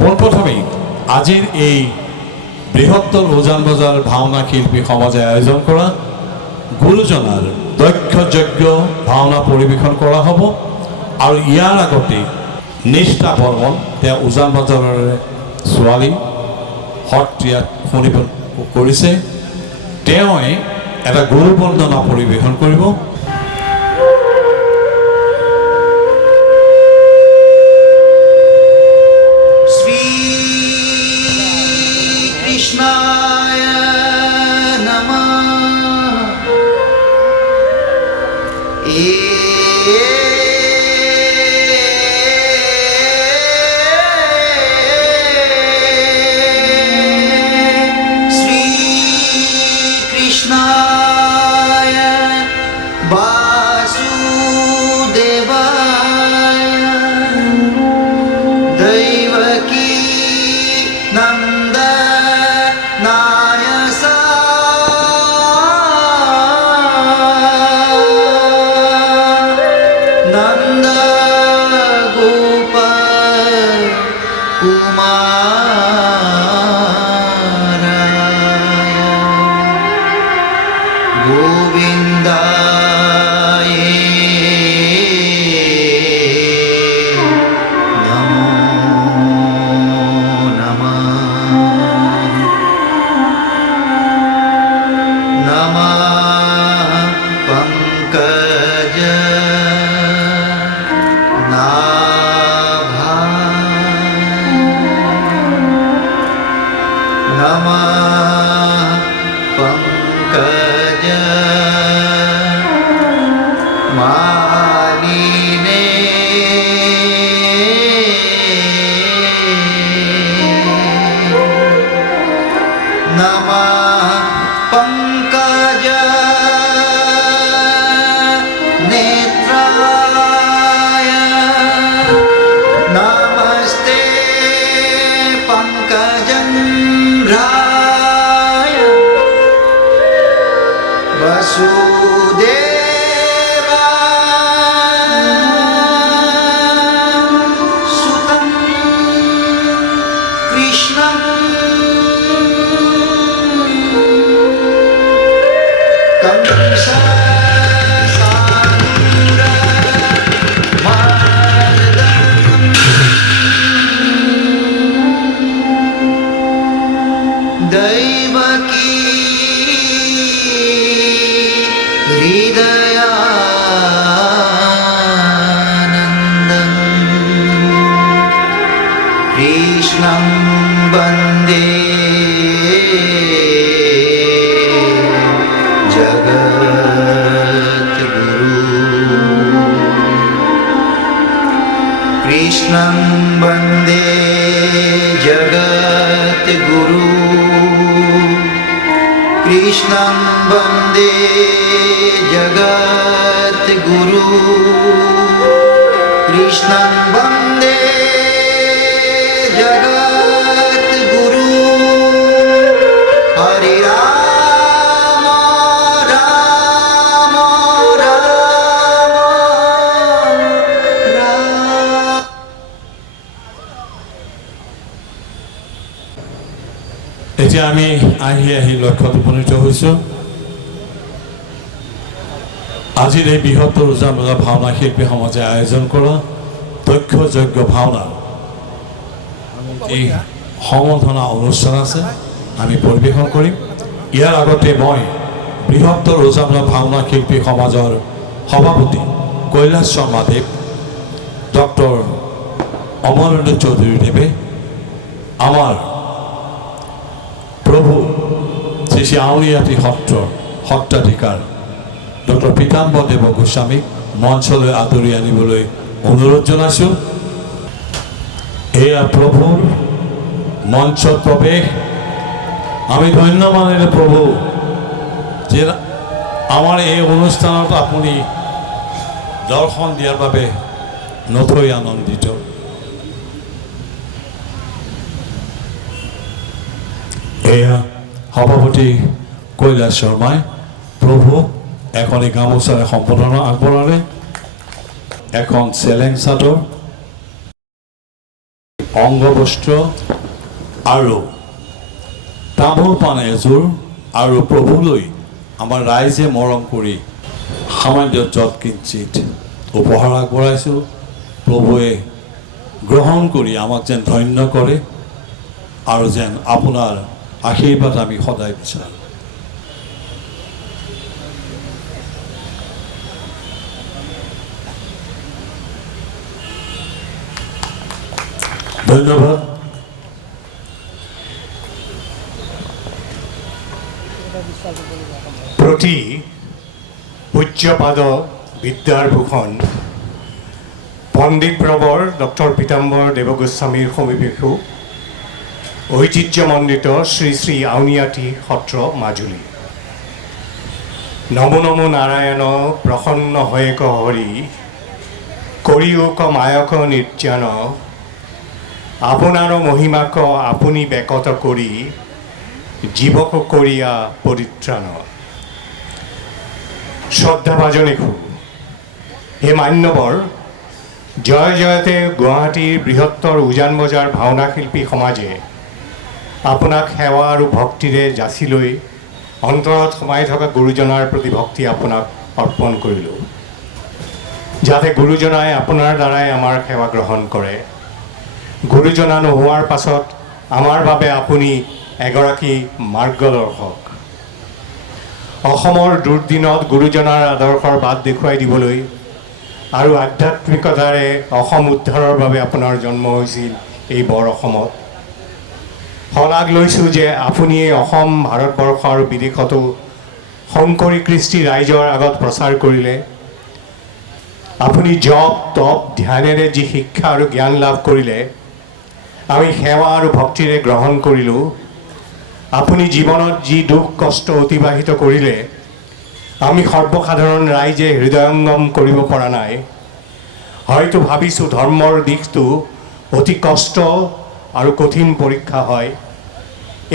পোনপ্ৰথমেই আজিৰ এই বৃহত্তৰ উজান বজাৰ ভাওনা শিল্পী সমাজে আয়োজন কৰা গুৰুজনাৰ দক্ষ যজ্ঞ ভাওনা পৰিৱেশন কৰা হ'ব আৰু ইয়াৰ আগতে নিষ্ঠা বৰ্মন তেওঁ উজান বজাৰৰে ছোৱালী সত্ৰীয়াত শুনিব কৰিছে তেওঁৱে এটা গুৰু বন্দনা পৰিৱেশন কৰিব। कृष्णाय नमः। श्री कृष्णाय वासुदेवाय दैवकी नंदनाय नंद गोप कुमाराय गोविंदाय नमो नमः। नमः पंकज नमः पंकज मालिने नमः पंकज नेत्राय नमस्ते पंकजंघ्राय वसुदेवाय सुतं कृष्णं दैवकी हृदयानन्दं कृष्णं वन्दे जगद्गुरु कृष्णं वन्दे जगद्गुरु कृष्णं वन्दे जगद्गुरु कृष्णं वन्दे जगद्गुरु हरे राम राम राम राम। এতিয়া আমি আহি লক্ষ্যত উপনীত হৈছোঁ। আজিৰ এই বৃহত্তৰ উজান বজাৰ ভাওনা শিল্পী সমাজে আয়োজন কৰা দক্ষ যজ্ঞ ভাওনা এই সম্বৰ্ধনা অনুষ্ঠান আছে, আমি পৰিৱেশন কৰিম। ইয়াৰ আগতে মই বৃহত্তৰ উজান বজাৰ ভাওনা শিল্পী সমাজৰ সভাপতি কৈলাশ শৰ্মাদেৱ, ডক্টৰ অমৰেন্দ্ৰ চৌধুৰীদেৱে আমাৰ প্ৰভু শ্ৰী শ্ৰী আউনীআটী সত্ৰৰ সত্ৰাধিকাৰ ডক্টৰ পীতাম্বৰ দেৱ গোস্বামীক মঞ্চলৈ আদৰি আনিবলৈ অনুৰোধ জনাইছোঁ। এয়া প্ৰভুৰ মঞ্চত প্ৰৱেশ। আমি ধন্য মানিলে প্ৰভু যে আমাৰ এই অনুষ্ঠানত আপুনি দৰ্শন দিয়াৰ বাবে নথৈ আনন্দিত। এয়া সভাপতি কৈলাশ শৰ্মাই প্ৰভু এখনি গামোচাৰে সম্বোধনা আগবঢ়ালে, এখন চেলেং চাদৰ, অংগবস্ত্ৰ আৰু তামোল পাণ এযোৰ আৰু প্ৰভুলৈ আমাৰ ৰাইজে মৰম কৰি সামান্য যৎ কিঞ্চিত উপহাৰ আগবঢ়াইছোঁ। প্ৰভুৱে গ্ৰহণ কৰি আমাক যেন ধন্য কৰে আৰু যেন আপোনাৰ আশীৰ্বাদ আমি সদায় বিচাৰোঁ। ধন্যবাদ। প্ৰতি পূজ্যপাদ বিদ্যাৰ ভূষণ পণ্ডিত প্ৰবৰ ডক্টৰ পীতাম্বৰ দেৱ গোস্বামীৰ সমীপেষু ঐতিহ্যমণ্ডিত শ্ৰী শ্ৰী আউনীআটী সত্ৰ মাজুলী। নমো নমো নাৰায়ণ প্ৰসন্ন হয়েক হৰি কৰিয়োক মায়ক নিৰ্যান আপোনাৰ মহিমাক আপুনি বেকত কৰি জীৱক কৰিয়া পৰিত্ৰাণ। শ্ৰদ্ধাভাজনেষু হে মান্যবৰ, জয় জয়তে গুৱাহাটীৰ বৃহত্তৰ উজান বজাৰ ভাওনা শিল্পী সমাজে আপোনাক সেৱা আৰু ভক্তিৰে যাচি লৈ অন্তৰত সোমাই থকা গুৰুজনাৰ প্ৰতি ভক্তি আপোনাক অৰ্পণ কৰিলোঁ, যাতে গুৰুজনাই আপোনাৰ দ্বাৰাই আমাৰ সেৱা গ্ৰহণ কৰে। গুৰুজনা নোহোৱাৰ পাছত আমাৰ বাবে আপুনি এগৰাকী মাৰ্গদৰ্শক। অসমৰ দুৰ্দিনত গুৰুজনাৰ আদৰ্শৰ বাট দেখুৱাই দিবলৈ আৰু আধ্যাত্মিকতাৰে অসম উদ্ধাৰৰ বাবে আপোনাৰ জন্ম হৈছিল এই বৰ অসমত। শলাগ লৈছোঁ যে আপুনি এই অসম, ভাৰতবৰ্ষ আৰু বিদেশতো শংকৰী কৃষ্টি ৰাইজৰ আগত প্ৰচাৰ কৰিলে। আপুনি জপ তপ ধ্যানেৰে যি শিক্ষা আৰু জ্ঞান লাভ কৰিলে আমি সেৱা আৰু ভক্তিৰে গ্ৰহণ কৰিলোঁ। আপুনি জীৱনত যি দুখ কষ্ট অতিবাহিত কৰিলে আমি সৰ্বসাধাৰণ ৰাইজে হৃদয়ংগম কৰিব পৰা নাই। হয়তো ভাবিছোঁ ধৰ্মৰ দিশটো অতি কষ্ট আৰু কঠিন পৰীক্ষা হয়।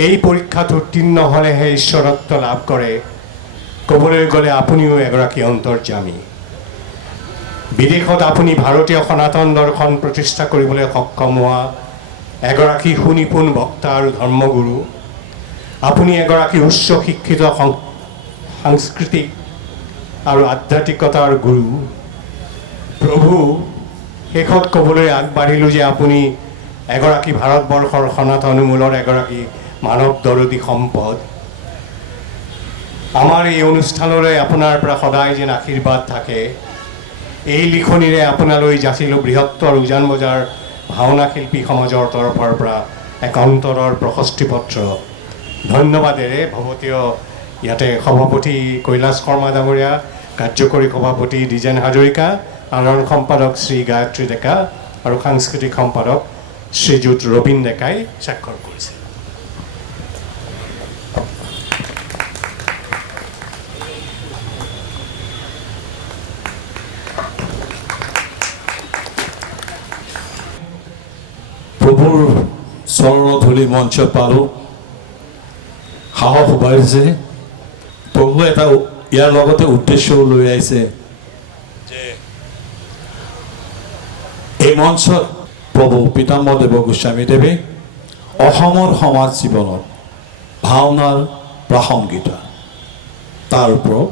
এই পৰীক্ষাত উত্তীৰ্ণ হ'লেহে ঈশ্বৰত্ব লাভ কৰে। ক'বলৈ গ'লে আপুনিও এগৰাকী অন্তৰ্যামী। বিদেশত আপুনি ভাৰতীয় সনাতন দৰ্শন প্ৰতিষ্ঠা কৰিবলৈ সক্ষম হোৱা এগৰাকী সুনিপুণ বক্তা আৰু ধৰ্মগুৰু। আপুনি এগৰাকী উচ্চ শিক্ষিত সাংস্কৃতিক আৰু আধ্যাত্মিকতাৰ গুৰু। প্ৰভু, শেষত ক'বলৈ আগবাঢ়িলোঁ যে আপুনি এগৰাকী ভাৰতবৰ্ষৰ সনাতন মূলৰ এগৰাকী মানৱ দৰদী সম্পদ। আমাৰ এই অনুষ্ঠানলৈ আপোনাৰ পৰা সদায় যেন আশীৰ্বাদ থাকে, এই লিখনিৰে আপোনালৈ যাচিলোঁ বৃহত্তৰ উজান বজাৰ ভাওনা শিল্পী সমাজৰ তৰফৰ পৰা এক অন্তৰৰ প্ৰশস্তি পত্ৰ। ধন্যবাদেৰে ভৱতীয় ইয়াতে সভাপতি কৈলাশ শৰ্মা ডাঙৰীয়া, কাৰ্যকৰী সভাপতি দ্বিজেন হাজৰিকা, সাধাৰণ সম্পাদক শ্ৰী গায়ত্ৰী ডেকা আৰু সাংস্কৃতিক সম্পাদক শ্ৰীযুত ৰবীন ডেকাই স্বাক্ষৰ কৰিছে। প্ৰভুৰ চৰণধূলি মঞ্চত পালোঁ, সাহস বাঢ়িছে। প্ৰভু এটা ইয়াৰ লগতে উদ্দেশ্যও লৈ আহিছে যে এই মঞ্চত প্ৰভু পীতাম্বৰ দেৱ গোস্বামীদেৱে অসমৰ সমাজ জীৱনত ভাওনাৰ প্ৰাসংগিকতা তাৰ ওপৰত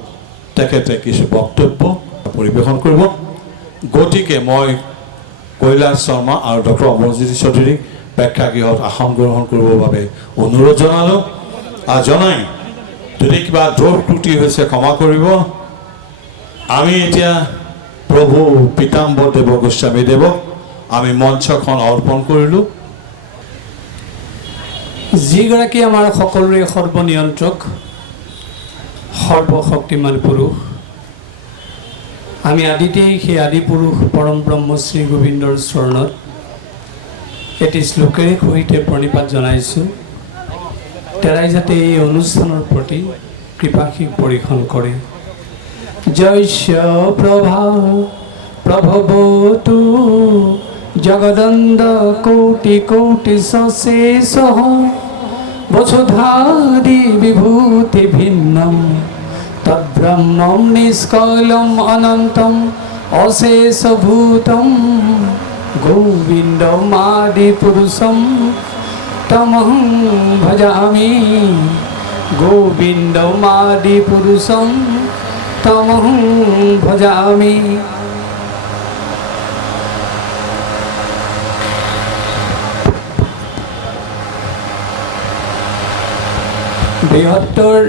তেখেতে কিছু বক্তব্য পৰিৱেশন কৰিব। গতিকে মই কৈলাশ শৰ্মা আৰু ডক্টৰ অমৰজ্যোতি চৌধুৰীক প্ৰেক্ষাগৃহত আসন গ্ৰহণ কৰিবৰ বাবে অনুৰোধ জনালোঁ। আৰু জনাই যদি কিবা দোষ ত্ৰুটি হৈছে ক্ষমা কৰিব। আমি এতিয়া প্ৰভু পীতাম্বৰ দেৱ গোস্বামী দেৱক আমি মঞ্চখন অৰ্পণ কৰিলোঁ। যিগৰাকী আমাৰ সকলোৰে সৰ্বনিয়ন্ত্ৰক সৰ্বশক্তিমান পুৰুষ, আমি আদিতেই সেই আদি পুৰুষ পৰম ব্ৰহ্ম শ্ৰী গোবিন্দৰ চৰণত এটি শ্লোকেৰে সৈতে প্ৰণিপাত জনাইছোঁ। তেৰাই যাতে এই অনুষ্ঠানৰ প্ৰতি কৃপাশীষ পৰীক্ষণ কৰে। জয়স্য প্ৰভা প্ৰভৱতু জগদন্দ কোটি কোটি সশেষ বসুধাদি বিভূতি ভিন্নম তদ্ব্রহ্মম নিষ্কলম অনন্তম অশেষভূতম গোবিন্দমাদি পুরুষম তমহং ভজামি। গোবিন্দমাদি পুরুষম তমহং ভজামি। বৃহত্তৰ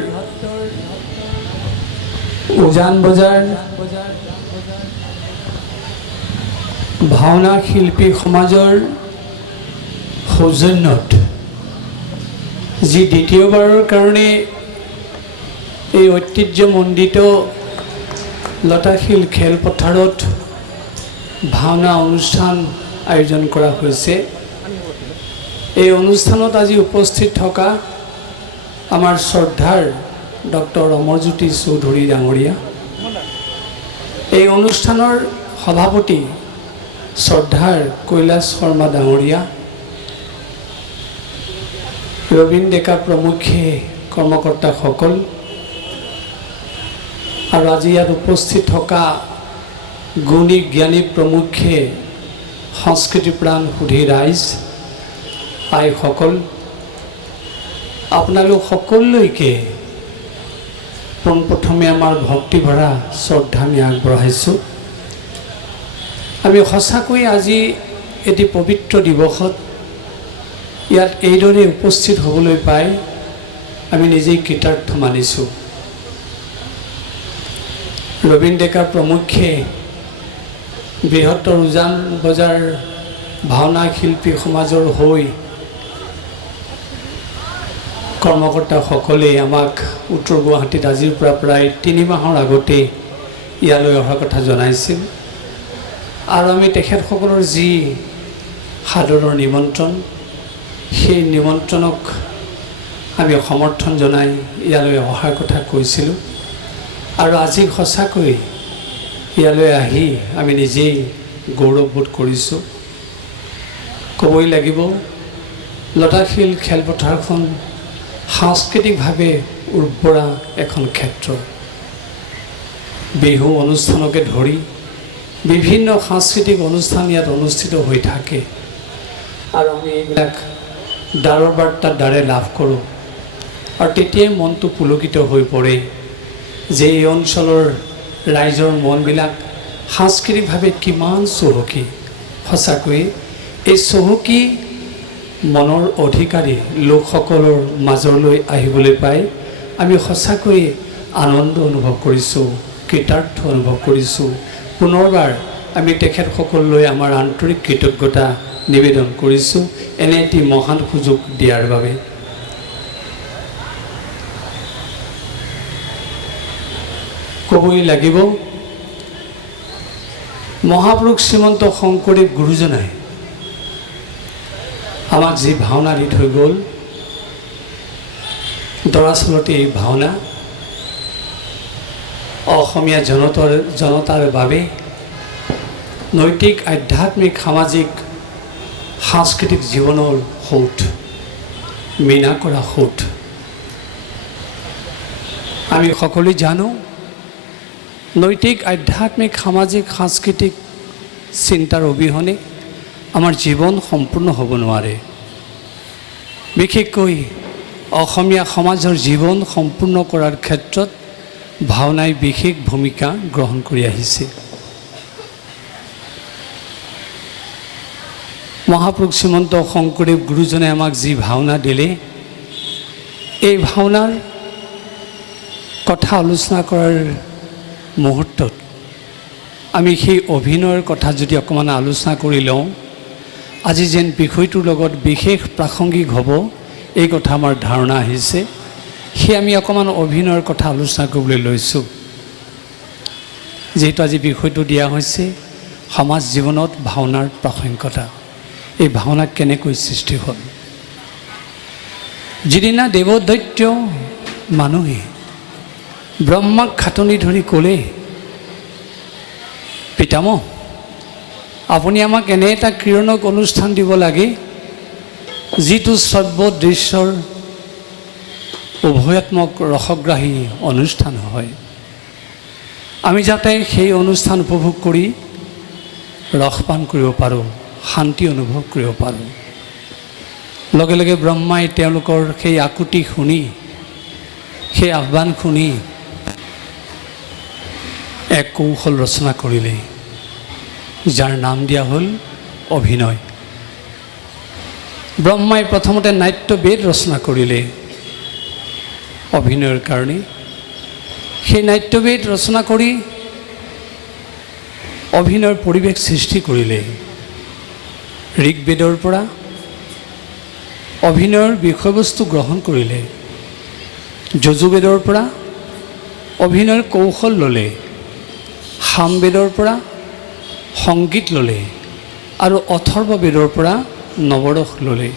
উজান বজাৰ ভাওনা শিল্পী সমাজৰ সৌজন্যত যি দ্বিতীয়বাৰৰ কাৰণে এই ঐতিহ্যমণ্ডিত লতাশিল খেলপথাৰত ভাওনা অনুষ্ঠান আয়োজন কৰা হৈছে। এই অনুষ্ঠানত আজি উপস্থিত থকা আমাৰ শ্ৰদ্ধাৰ ডক্টৰ অমৰজ্যোতি চৌধুৰী ডাঙৰীয়া, এই অনুষ্ঠানৰ সভাপতি শ্ৰদ্ধাৰ কৈলাশ শৰ্মা ডাঙৰীয়া, ৰবীন ডেকা প্ৰমুখ্যে কৰ্মকৰ্তাসকল আৰু আজি ইয়াত উপস্থিত থকা গুণী জ্ঞানী প্ৰমুখ্যে সংস্কৃতিপ্ৰাণ সুধী ৰাইজ, আইসকল, আপোনালোক সকলোলৈকে পোনপ্ৰথমে আমাৰ ভক্তিভৰা শ্ৰদ্ধা আমি আগবঢ়াইছোঁ। আমি সঁচাকৈ আজি এটি পবিত্ৰ দিৱসত ইয়াত এইদৰে উপস্থিত হ'বলৈ পাই আমি নিজেই কৃতাৰ্থ মানিছোঁ। ৰবীন ডেকা প্ৰমুখ্যে বৃহত্তৰ উজান বজাৰ ভাওনা শিল্পী সমাজৰ হৈ কৰ্মকৰ্তাসকলে আমাক উত্তৰ গুৱাহাটীত আজিৰ পৰা প্ৰায় 3 মাহৰ আগতে ইয়ালৈ অহাৰ কথা জনাইছিল। আৰু আমি তেখেতসকলৰ যি সাদৰৰ নিমন্ত্ৰণ, সেই নিমন্ত্ৰণক আমি সমৰ্থন জনাই ইয়ালৈ অহাৰ কথা কৈছিলোঁ। আৰু আজি সঁচাকৈ ইয়ালৈ আহি আমি নিজেই গৌৰৱবোধ কৰিছোঁ। ক'বই লাগিব, লতাশিল খেলপথাৰখন সাংস্কৃতিকভাৱে উৰ্বৰা এখন ক্ষেত্ৰ। বিহু অনুষ্ঠানকে ধৰি বিভিন্ন সাংস্কৃতিক অনুষ্ঠান ইয়াত অনুষ্ঠিত হৈ থাকে আৰু আমি এইবিলাক দ্বাৰৰ বাৰ্তাৰ দ্বাৰে লাভ কৰোঁ। আৰু তেতিয়াই মনটো পুলকিত হৈ পৰে যে এই অঞ্চলৰ ৰাইজৰ মনবিলাক সাংস্কৃতিকভাৱে কিমান চহকী। সঁচাকৈ এই চহকী মনৰ অধিকাৰী লোকসকলৰ মাজলৈ আহিবলৈ পাই আমি সঁচাকৈ আনন্দ অনুভৱ কৰিছোঁ, কৃতাৰ্থ অনুভৱ কৰিছোঁ। পুনৰবাৰ আমি তেখেতসকললৈ আমাৰ আন্তৰিক কৃতজ্ঞতা নিবেদন কৰিছোঁ এনে এটি মহান সুযোগ দিয়াৰ বাবে। ক'বই লাগিব, মহাপুৰুষ শ্ৰীমন্ত শংকৰদেৱ গুৰুজনাই আমাক যি ভাওনা দি থৈ গ'ল, দৰাচলতে এই ভাওনা অসমীয়া জনতাৰ বাবে নৈতিক, আধ্যাত্মিক, সামাজিক, সাংস্কৃতিক জীৱনৰ সোঁত, মীনা কৰা সোঁত। আমি সকলোৱে জানো, নৈতিক, আধ্যাত্মিক, সামাজিক, সাংস্কৃতিক চিন্তাৰ অবিহনে আমাৰ জীৱন সম্পূৰ্ণ হ'ব নোৱাৰে। বিশেষকৈ অসমীয়া সমাজৰ জীৱন সম্পূৰ্ণ কৰাৰ ক্ষেত্ৰত ভাওনাই বিশেষ ভূমিকা গ্ৰহণ কৰি আহিছে। মহাপুৰুষ শ্ৰীমন্ত শংকৰদেৱ গুৰুজনে আমাক যি ভাওনা দিলে, এই ভাওনাৰ কথা আলোচনা কৰাৰ মুহূৰ্তত আমি সেই অভিনয়ৰ কথা যদি অকণমান আলোচনা কৰি লওঁ, আজি যেন বিষয়টোৰ লগত বিশেষ প্ৰাসংগিক হ'ব এই কথা আমাৰ ধাৰণা আহিছে, সেই আমি অকণমান অভিনয়ৰ কথা আলোচনা কৰিবলৈ লৈছোঁ। যিহেতু আজি বিষয়টো দিয়া হৈছে সমাজ জীৱনত ভাওনাৰ প্ৰাসংগিকতা, এই ভাওনা কেনেকৈ সৃষ্টি হ'ল। যিদিনা দেৱদৈত্য মানুহে ব্ৰহ্মাক খাটনি ধৰি ক'লে, পিতামহ আপুনি আমাক এনে এটা ক্ৰীড়নক অনুষ্ঠান দিব লাগে যিটো শ্ৰব্য দৃশ্যৰ উভয়াত্মক ৰসগ্ৰাহী অনুষ্ঠান হয়, আমি যাতে সেই অনুষ্ঠান উপভোগ কৰি ৰসপান কৰিব পাৰোঁ, শান্তি অনুভৱ কৰিব পাৰোঁ। লগে লগে ব্ৰহ্মাই তেওঁলোকৰ সেই আকুতি শুনি, সেই আহ্বান শুনি এক কৌশল ৰচনা কৰিলে, যাৰ নাম দিয়া হ'ল অভিনয়। ব্ৰহ্মাই প্ৰথমতে নাট্যবেদ ৰচনা কৰিলে অভিনয়ৰ কাৰণে। সেই নাট্যবেদ ৰচনা কৰি অভিনয়ৰ পৰিৱেশ সৃষ্টি কৰিলে। ঋগ্বেদৰ পৰা অভিনয়ৰ বিষয়বস্তু গ্ৰহণ কৰিলে, যজুৰ্বেদৰ পৰা অভিনয়ৰ কৌশল ল'লে, সামবেদৰ পৰা সংগীত ল'লে আৰু অথৰ্ববেদৰ পৰা নৱৰস ল'লে।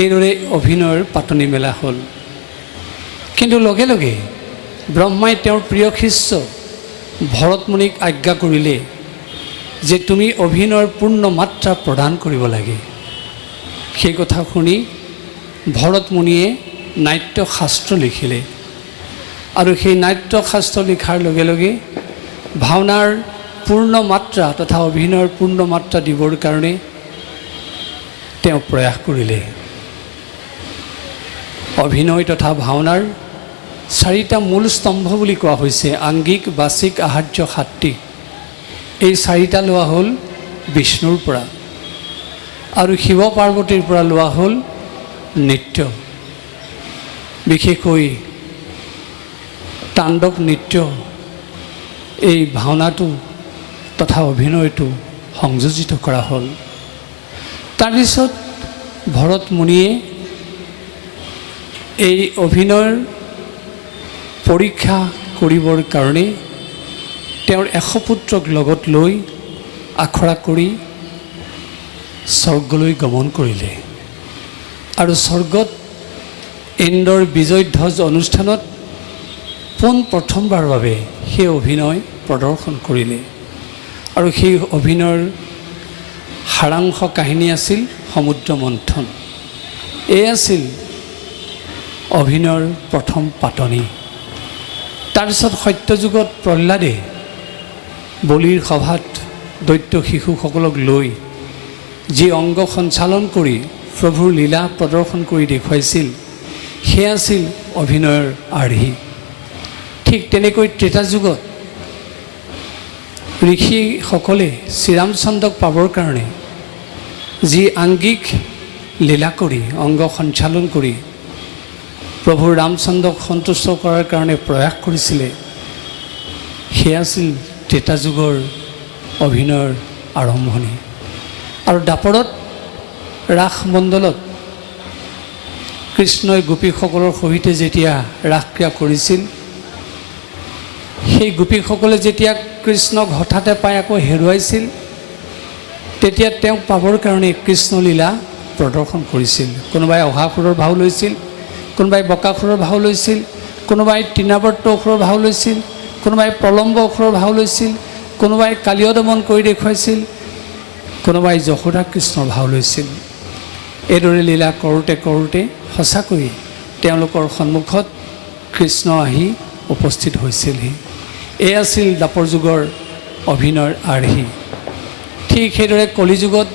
এইদৰে অভিনয়ৰ পাতনি মেলা হ'ল। কিন্তু লগে লগে ব্ৰহ্মাই তেওঁৰ প্ৰিয় শিষ্য ভৰতমুনিক আজ্ঞা কৰিলে যে তুমি অভিনয়ৰ পূৰ্ণ মাত্ৰা প্ৰদান কৰিব লাগে। সেই কথা শুনি ভৰতমুনিয়ে নাট্যশাস্ত্ৰ লিখিলে আৰু সেই নাট্যশাস্ত্ৰ লিখাৰ লগে লগে ভাওনাৰ পূৰ্ণ মাত্ৰা তথা অভিনয়ৰ পূৰ্ণ মাত্ৰা দিবৰ কাৰণে তেওঁ প্ৰয়াস কৰিলে। অভিনয় তথা ভাওনাৰ চাৰিটা মূল স্তম্ভ বুলি কোৱা হৈছে, আংগিক, বাচিক, আহাৰ্য, সাত্ত্বিক। এই চাৰিটা লোৱা হ'ল বিষ্ণুৰ পৰা আৰু শিৱ পাৰ্বতীৰ পৰা লোৱা হ'ল নৃত্য। বিশেষকৈ তাণ্ডৱ নৃত্য এই ভাওনাটো তথা অভিনয়টো সংযোজিত কৰা হ'ল। তাৰপিছত ভৰতমুনিয়ে এই অভিনয়ৰ পৰীক্ষা কৰিবৰ কাৰণে তেওঁৰ 100 পুত্ৰক লগত লৈ আখৰা কৰি স্বৰ্গলৈ গমন কৰিলে আৰু স্বৰ্গত ইন্দ্ৰৰ বিজয়ধ্বজ অনুষ্ঠানত পোনপ্ৰথমবাৰৰ বাবে সেই অভিনয় প্ৰদৰ্শন কৰিলে আৰু সেই অভিনয়ৰ সাৰাংশ কাহিনী আছিল সমুদ্ৰ মন্থন। এই আছিল অভিনয়ৰ প্ৰথম পাতনি। তাৰপিছত সত্যযুগত প্ৰহ্লাদে বলিৰ সভাত দৈত্য শিশুসকলক লৈ যি অংগ সঞ্চালন কৰি প্ৰভুৰ লীলা প্ৰদৰ্শন কৰি দেখুৱাইছিল, সেয়া আছিল অভিনয়ৰ আৰ্হি। ঠিক তেনেকৈ ত্ৰেতা যুগত ঋষিসকলে শ্ৰীৰামচন্দ্ৰক পাবৰ কাৰণে যি আংগিক লীলা কৰি অংগ সঞ্চালন কৰি প্ৰভু ৰামচন্দ্ৰক সন্তুষ্ট কৰাৰ কাৰণে প্ৰয়াস কৰিছিলে, সেয়া আছিল ত্ৰেতা যুগৰ অভিনয়ৰ আৰম্ভণি। আৰু দাপৰত ৰাসমণ্ডলত কৃষ্ণই গোপীসকলৰ সৈতে যেতিয়া ৰাসক্ৰিয়া কৰিছিল, সেই গোপীসকলে যেতিয়া কৃষ্ণক হঠাতে পাই আকৌ হেৰুৱাইছিল, তেতিয়া তেওঁক পাবৰ কাৰণে কৃষ্ণলীলা প্ৰদৰ্শন কৰিছিল। কোনোবাই অঘাসুৰৰ ভাও লৈছিল, কোনোবাই বকাসুৰৰ ভাও লৈছিল, কোনোবাই তৃণাৱৰ্ত অসুৰৰ ভাও লৈছিল, কোনোবাই প্ৰলম্ব অসুৰৰ ভাও লৈছিল, কোনোবাই কালীয় দমন কৰি দেখুৱাইছিল, কোনোবাই যশোদা কৃষ্ণৰ ভাও লৈছিল। এইদৰে লীলা কৰোঁতে কৰোঁতে সঁচাকৈ তেওঁলোকৰ সন্মুখত কৃষ্ণ আহি উপস্থিত হৈছিলহি। এই আছিল দাপৰ যুগৰ অভিনয়ৰ আৰ্হি। ঠিক সেইদৰে কলিযুগত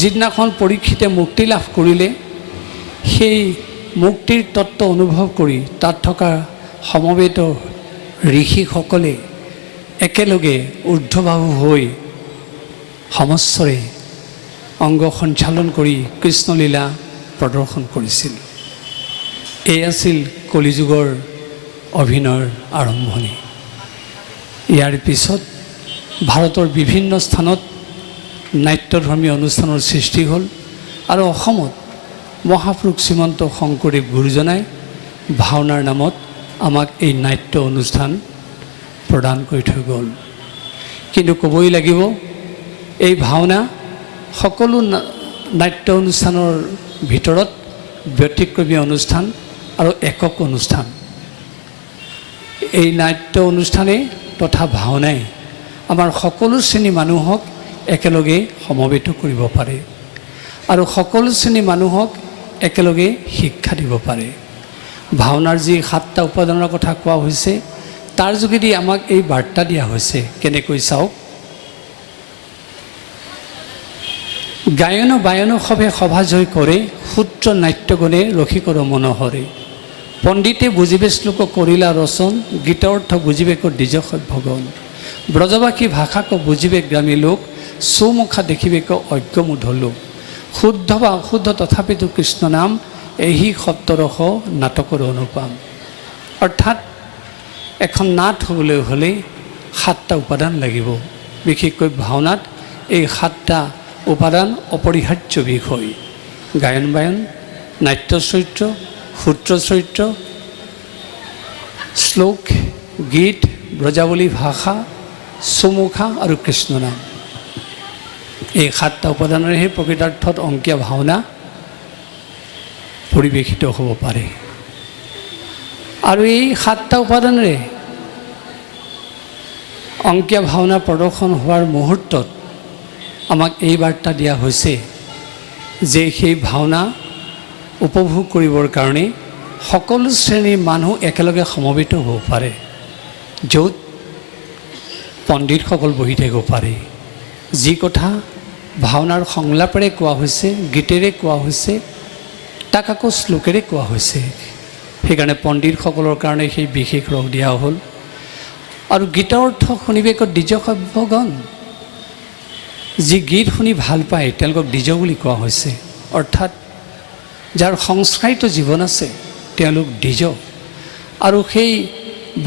যিদিনাখন পৰীক্ষিতে মুক্তি লাভ কৰিলে, সেই মুক্তিৰ তত্ত্ব অনুভৱ কৰি তাত থকা সমবেত ঋষিসকলে একেলগে ঊৰ্ধ্ববাহু হৈ সমস্বৰে অংগ সঞ্চালন কৰি কৃষ্ণলীলা প্ৰদৰ্শন কৰিছিল। এই আছিল কলিযুগৰ অভিনয়ৰ আৰম্ভণি। ইয়াৰ পিছত ভাৰতৰ বিভিন্ন স্থানত নাট্যধৰ্মী অনুষ্ঠানৰ সৃষ্টি হ'ল আৰু অসমত মহাপুৰুষ শ্ৰীমন্ত শংকৰদেৱ গুৰুজনাই ভাওনাৰ নামত আমাক এই নাট্য অনুষ্ঠান প্ৰদান কৰি থৈ গ'ল। কিন্তু ক'বই লাগিব এই ভাওনা সকলো নাট্য অনুষ্ঠানৰ ভিতৰত ব্যতিক্ৰমী অনুষ্ঠান আৰু একক অনুষ্ঠান। এই নাট্য অনুষ্ঠানে তথা ভাওনাই আমাৰ সকলো শ্ৰেণীৰ মানুহক একেলগে সমবেত কৰিব পাৰে আৰু সকলো শ্ৰেণীৰ মানুহক একেলগে শিক্ষা দিব পাৰে। ভাওনাৰ যি 7টা উপাদানৰ কথা কোৱা হৈছে তাৰ যোগেদি আমাক এই বাৰ্তা দিয়া হৈছে। কেনেকৈ চাওক, গায়ন বায়ন সভে সভা জয় কৰে, সূত্ৰ নাট্যগণে ৰসিকৰ মনোহৰে। পণ্ডিতে বুজিবে শ্লোক কৰিলা ৰচন, গীতাৰ্থ বুজিবে দ্বিজ ভগন। ব্ৰজবাসী ভাষাক বুজিবে গ্ৰামী লোক, চৌমুখা দেখিবে অজ্ঞমূঢ় লোক। শুদ্ধ বা অশুদ্ধ তথাপিতো কৃষ্ণ নাম, এই সপ্তৰস নাটকৰ অনুপাম। অৰ্থাৎ এখন নাট হ'বলৈ হ'লে 7টা উপাদান লাগিব। বিশেষকৈ ভাওনাত এই 7টা উপাদান অপৰিহাৰ্য বিষয়। গায়ন বায়ন, নাট্য চৰিত্ৰ, সূত্ৰ চৰিত্ৰ, শ্লোক, গীত, ব্ৰজাৱলী ভাষা, চৌমুখা আৰু কৃষ্ণ নাম। এই 7টা উপাদানেৰেহে প্ৰকৃতাৰ্থত অংকীয়া ভাওনা পৰিৱেশিত হ'ব পাৰে। আৰু এই 7টা উপাদানেৰে অংকীয়া ভাওনা প্ৰদৰ্শন হোৱাৰ মুহূৰ্তত আমাক এই বাৰ্তা দিয়া হৈছে যে সেই ভাওনা উপভোগ কৰিবৰ কাৰণে সকলো শ্ৰেণীৰ মানুহ একেলগে সমবেত হ'ব পাৰে, য'ত পণ্ডিতসকল বহি থাকিব পাৰে। যি কথা ভাওনাৰ সংলাপেৰে কোৱা হৈছে, গীতেৰে কোৱা হৈছে, তাক আকৌ শ্লোকেৰে কোৱা হৈছে। সেইকাৰণে পণ্ডিতসকলৰ কাৰণে সেই বিশেষ ৰস দিয়া হ'ল। আৰু গীতৰ অৰ্থ শুনিবে দ্বিজ সভ্যগণ। যি গীত শুনি ভাল পায় তেওঁলোকক দ্বিজ বুলি কোৱা হৈছে। অৰ্থাৎ যাৰ সংস্কাৰিত জীৱন আছে তেওঁলোক দ্বিজ। আৰু সেই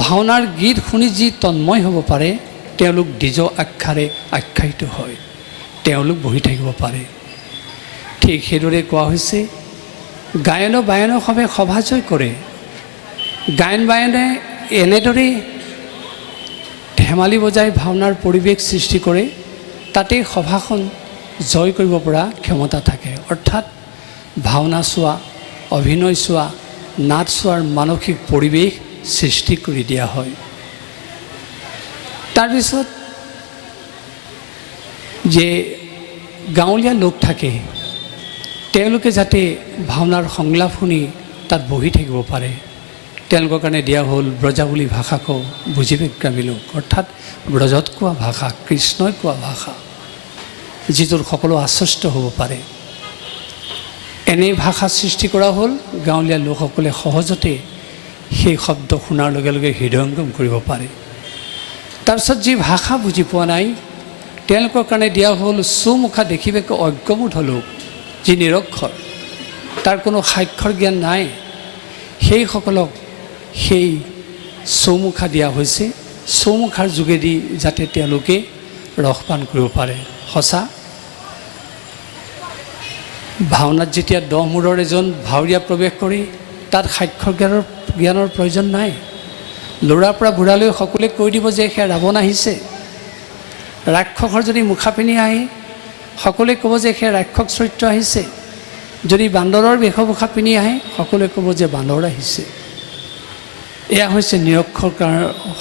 ভাওনাৰ গীত শুনি যি তন্ময় হ'ব পাৰে তেওঁলোক দ্বিজ আখ্যাৰে আখ্যায়িত হয়, তেওঁলোক বহি থাকিব পাৰে। ঠিক সেইদৰে কোৱা হৈছে গায়ন বায়ন সভে সভা জয় কৰে। গায়ন বায়নে এনেদৰে ধেমালি বজাই ভাওনাৰ পৰিৱেশ সৃষ্টি কৰে, তাতেই সভাখন জয় কৰিব পৰা ক্ষমতা থাকে। অৰ্থাৎ ভাওনা চোৱা, অভিনয় চোৱা, নাট চোৱাৰ মানসিক পৰিৱেশ সৃষ্টি কৰি দিয়া হয়। তাৰপিছত যে গাঁৱলীয়া লোক থাকে তেওঁলোকে যাতে ভাওনাৰ সংলাপ শুনি তাত বহি থাকিব পাৰে, তেওঁলোকৰ কাৰণে দিয়া হ'ল ব্ৰজাৱলী ভাষাক বুজিবে গ্ৰামী লোক। অৰ্থাৎ ব্ৰজত কোৱা ভাষা, কৃষ্ণই কোৱা ভাষা, যিটোৰ সকলো আশ্বস্ত হ'ব পাৰে। এনে ভাষা সৃষ্টি কৰা হ'ল, গাঁৱলীয়া লোকসকলে সহজতে সেই শব্দ শুনাৰ লগে লগে হৃদয়ংগম কৰিব পাৰে। তাৰপিছত যি ভাষা বুজি পোৱা নাই তেওঁলোকৰ কাৰণে দিয়া হ'ল চৌমুখা দেখিবে অজ্ঞমূঢ় লোক। যি নিৰক্ষৰ, তাৰ কোনো সাক্ষৰ জ্ঞান নাই, সেইসকলক সেই চৌমুখা দিয়া হৈছে, চৌমুখাৰ যোগেদি যাতে তেওঁলোকে ৰসপান কৰিব পাৰে। সঁচা ভাওনাত যেতিয়া 10 মূৰৰ এজন ভাৱৰীয়া প্ৰৱেশ কৰি তাত সাক্ষৰ জ্ঞানৰ প্ৰয়োজন নাই। ল'ৰাৰ পৰা বুঢ়ালৈ সকলোৱে কৈ দিব যে সেয়া ৰাৱণ আহিছে। ৰাক্ষসৰ যদি মুখা পিন্ধি আহে সকলোৱে ক'ব যে সেয়া ৰাক্ষস চৰিত্ৰ আহিছে। যদি বান্দৰৰ বেশভূষা পিন্ধি আহে সকলোৱে ক'ব যে বান্দৰ আহিছে। এয়া হৈছে নিৰক্ষৰ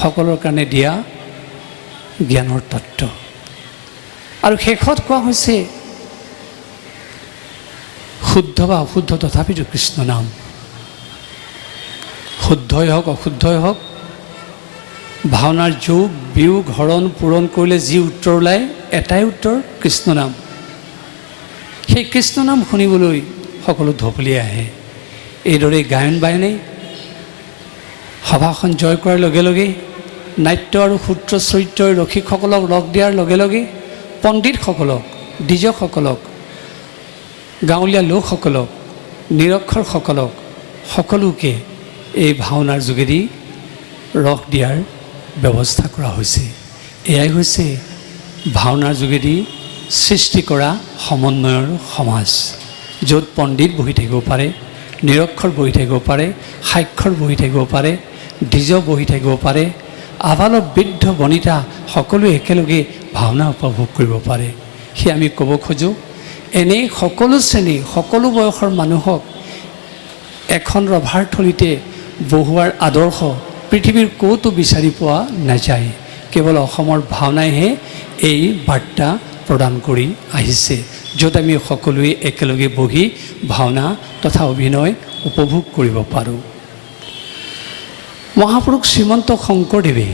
সকলৰ কাৰণে দিয়া জ্ঞানৰ তত্ত্ব। আৰু শেষত কোৱা হৈছে শুদ্ধ বা অশুদ্ধ তথাপিতো কৃষ্ণ নাম। শুদ্ধই হওক অশুদ্ধই হওক, ভাওনাৰ যোগ বিয়োগ হৰণ পূৰণ কৰিলে যি উত্তৰ ওলায় এটাই উত্তৰ, কৃষ্ণ নাম। সেই কৃষ্ণ নাম শুনিবলৈ সকলো ঢপলি আহে। এইদৰে গায়ন বায়নে সভাখন জয় কৰাৰ লগে লগে নাট্য আৰু সূত্ৰ চৰিত্ৰৰ ৰসিকসকলক লগ দিয়াৰ লগে লগে পণ্ডিতসকলক দ্বিজসকলক গাঁৱলীয়া লোকসকলক নিৰক্ষৰসকলক সকলোকে এই ভাওনাৰ যোগেদি ৰস দিয়াৰ ব্যৱস্থা কৰা হৈছে। এয়াই হৈছে ভাওনাৰ যোগেদি সৃষ্টি কৰা সমন্বয়ৰ সমাজ, য'ত পণ্ডিত বহি থাকিব পাৰে, নিৰক্ষৰ বহি থাকিব পাৰে, সাক্ষৰ বহি থাকিব পাৰে, দ্বিজ বহি থাকিব পাৰে, আবালক বৃদ্ধ বনিতা সকলোৱে একেলগে ভাওনা উপভোগ কৰিব পাৰে। সেই আমি ক'ব খোজোঁ এনেই সকলো শ্ৰেণী সকলো বয়সৰ মানুহক এখন ৰভাৰ থলীতে বহুৱাৰ আদৰ্শ পৃথিৱীৰ ক'তো বিচাৰি পোৱা নাযায়। কেৱল অসমৰ ভাওনাইহে এই বাৰ্তা প্ৰদান কৰি আহিছে, য'ত আমি সকলোৱে একেলগে বহি ভাওনা তথা অভিনয় উপভোগ কৰিব পাৰোঁ। মহাপুৰুষ শ্ৰীমন্ত শংকৰদেৱে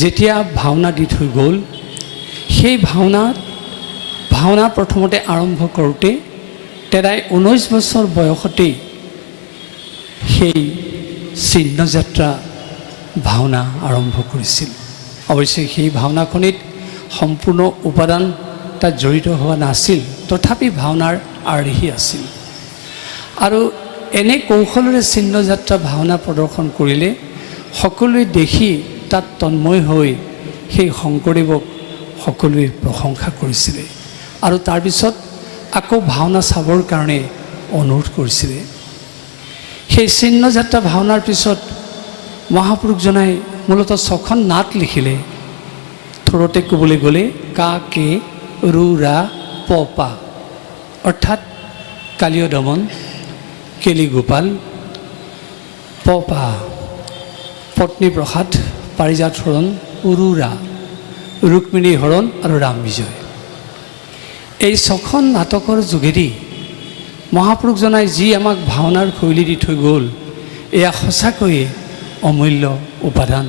যেতিয়া ভাওনা দি থৈ গ'ল, সেই ভাওনা প্ৰথমতে আৰম্ভ কৰোঁতে তেৰাই 19 বছৰ বয়সতেই সেই চিহ্নযাত্ৰা ভাওনা আৰম্ভ কৰিছিল। অৱশ্যে সেই ভাওনাখনিত সম্পূৰ্ণ উপাদান তাত জড়িত হোৱা নাছিল, তথাপি ভাওনাৰ আৰ্হি আছিল। আৰু এনে কৌশলেৰে চিহ্নযাত্ৰা ভাওনা প্ৰদৰ্শন কৰিলে সকলোৱে দেখি তাত তন্ময় হৈ সেই শংকৰদেৱক সকলোৱে প্ৰশংসা কৰিছিলে আৰু তাৰপিছত আকৌ ভাওনা চাবৰ কাৰণে অনুৰোধ কৰিছিলে। সেই চিহ্নযাত্ৰা ভাওনাৰ পিছত মহাপুৰুষজনাই মূলতঃ 6খন নাট লিখিলে। থোৰতে ক'বলৈ গ'লে কা কে ৰু ৰা প পা, অৰ্থাৎ কালীয় দমন, কেলি গোপাল, প পা পত্নী প্ৰসাদ, পাৰিজাত হৰণ, উৰুৰা ৰুক্মিণী হৰণ আৰু ৰাম বিজয়। এই 6খন নাটকৰ যোগেদি মহাপুৰুষজনাই যি আমাক ভাওনাৰ শৈলী দি থৈ গ'ল, এয়া সঁচাকৈয়ে অমূল্য উপাদান।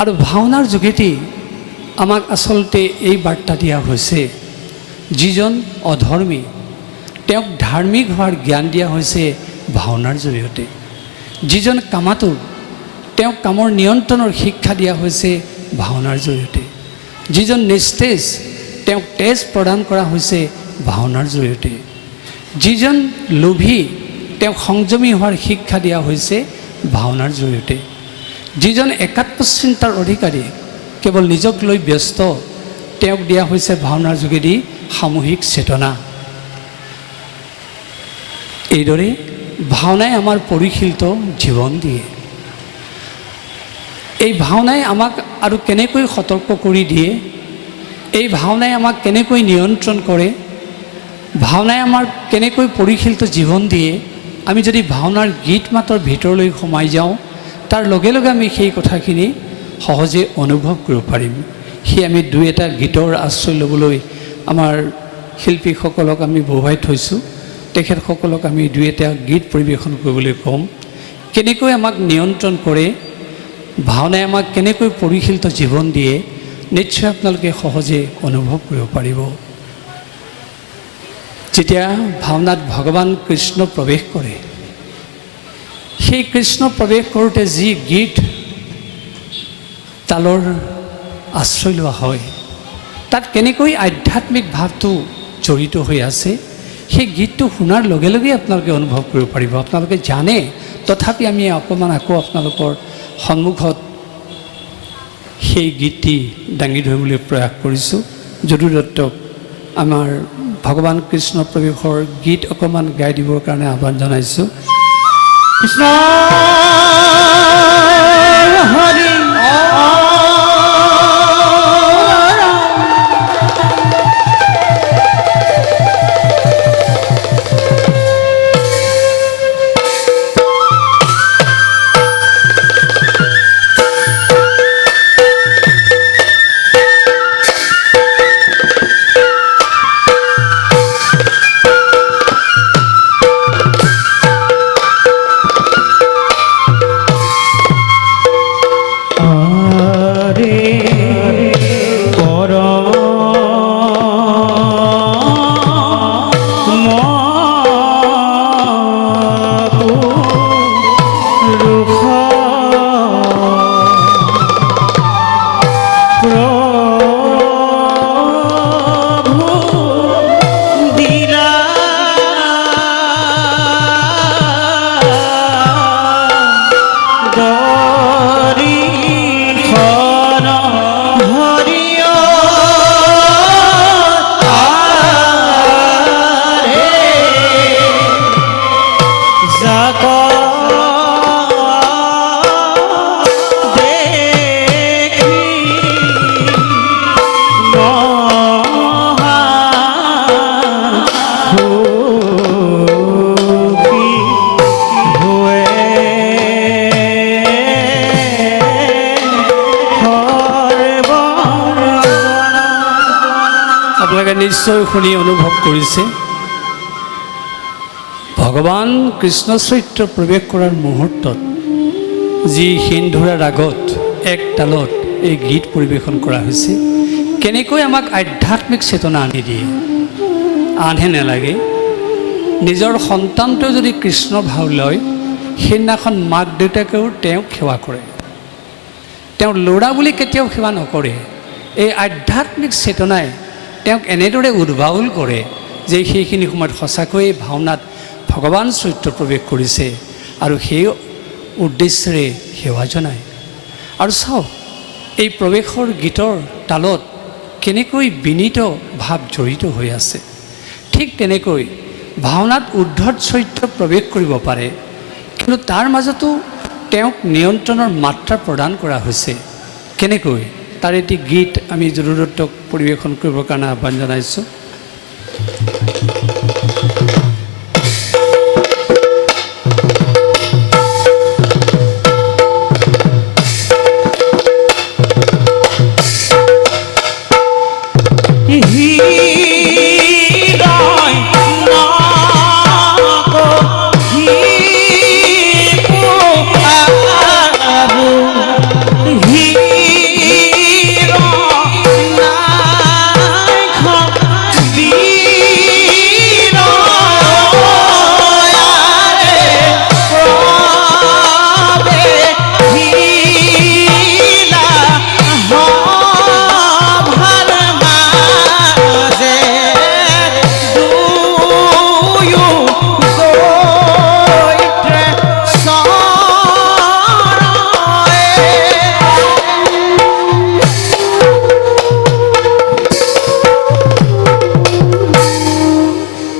আৰু ভাওনাৰ যোগেদি আমাক আচলতে এই বাৰ্তা দিয়া হৈছে, যিজন অধৰ্মী তেওঁক ধাৰ্মিক হোৱাৰ জ্ঞান দিয়া হৈছে ভাওনাৰ জৰিয়তে। যিজন কামাতুৰ তেওঁক কামৰ নিয়ন্ত্ৰণৰ শিক্ষা দিয়া হৈছে ভাওনাৰ জৰিয়তে। যিজন নিস্তেজ তেওঁক তেজ প্ৰদান কৰা হৈছে ভাওনাৰ জৰিয়তে। যিজন লোভী তেওঁক সংযমী হোৱাৰ শিক্ষা দিয়া হৈছে ভাওনাৰ জৰিয়তে। যিজন একাত্মচিন্তাৰ অধিকাৰী কেৱল নিজক লৈ ব্যস্ত, তেওঁক দিয়া হৈছে ভাওনাৰ যোগেদি সামূহিক চেতনা। এইদৰে ভাওনাই আমাৰ পৰিশীলিত জীৱন দিয়ে। এই ভাওনাই আমাক আৰু কেনেকৈ সতৰ্ক কৰি দিয়ে, এই ভাওনাই আমাক কেনেকৈ নিয়ন্ত্ৰণ কৰে, ভাওনাই আমাৰ কেনেকৈ পৰিশীলিত জীৱন দিয়ে, আমি যদি ভাওনাৰ গীত মাতৰ ভিতৰলৈ সোমাই যাওঁ, তাৰ লগে লগে আমি সেই কথাখিনি সহজে অনুভৱ কৰিব পাৰিম। সেই আমি দুই এটা গীতৰ আশ্ৰয় ল'বলৈ আমাৰ শিল্পীসকলক আমি বহুৱাই থৈছোঁ। তেখেতসকলক আমি দুই এটা গীত পৰিৱেশন কৰিবলৈ ক'ম। কেনেকৈ আমাক নিয়ন্ত্ৰণ কৰে, ভাওনাই আমাক কেনেকৈ পৰিশীলিত জীৱন দিয়ে, নিশ্চয় আপোনালোকে সহজে অনুভৱ কৰিব পাৰিব। যেতিয়া ভাওনাত ভগৱান কৃষ্ণ প্ৰৱেশ কৰে, সেই কৃষ্ণ প্ৰৱেশ কৰোঁতে যি গীত তালৰ আশ্ৰয় লোৱা হয়, তাত কেনেকৈ আধ্যাত্মিক ভাৱটো জড়িত হৈ আছে, সেই গীতটো শুনাৰ লগে লগে আপোনালোকে অনুভৱ কৰিব পাৰিব। আপোনালোকে জানে, তথাপি আমি অকণমান আকৌ আপোনালোকৰ সন্মুখত সেই গীতটি দাঙি ধৰিবলৈ প্ৰয়াস কৰিছোঁ। যদু দত্তক আমাৰ ভগৱান কৃষ্ণ প্ৰৱেশৰ গীত অকণমান গাই দিবৰ কাৰণে আহ্বান জনাইছোঁ। কৃষ্ণ হৰি নিশ্চয় শুনি অনুভৱ কৰিছে ভগৱান কৃষ্ণ চৰিত্ৰ প্ৰৱেশ কৰাৰ মুহূৰ্তত যি সিন্ধুৰা ৰাগত এক তালত এই গীত পৰিৱেশন কৰা হৈছে কেনেকৈ আমাক আধ্যাত্মিক চেতনা আনি দিয়ে আনহে নালাগে নিজৰ সন্তানটোৱে যদি কৃষ্ণ ভাও লয় সেইদিনাখন মাক দেউতাকেও তেওঁক সেৱা কৰে তেওঁ ল'ৰা বুলি কেতিয়াও সেৱা নকৰে এই আধ্যাত্মিক চেতনাই তেওঁক এনেদৰে উদ্ভাৱল কৰে যে সেইখিনি সময়ত সঁচাকৈয়ে ভাওনাত ভগৱান চৰিত্ৰ প্ৰৱেশ কৰিছে আৰু সেই উদ্দেশ্যেৰে সেৱা জনায় আৰু চাওক এই প্ৰৱেশৰ গীতৰ তালত কেনেকৈ বিনীত ভাৱ জড়িত হৈ আছে ঠিক তেনেকৈ ভাওনাত উদ্ধত চৰিত্ৰ প্ৰৱেশ কৰিব পাৰে কিন্তু তাৰ মাজতো তেওঁক নিয়ন্ত্ৰণৰ মাত্ৰা প্ৰদান কৰা হৈছে কেনেকৈ তাৰ এটি গীত আমি জৰুৰতক পৰিৱেশন কৰিবৰ কাৰণে আহ্বান জনাইছোঁ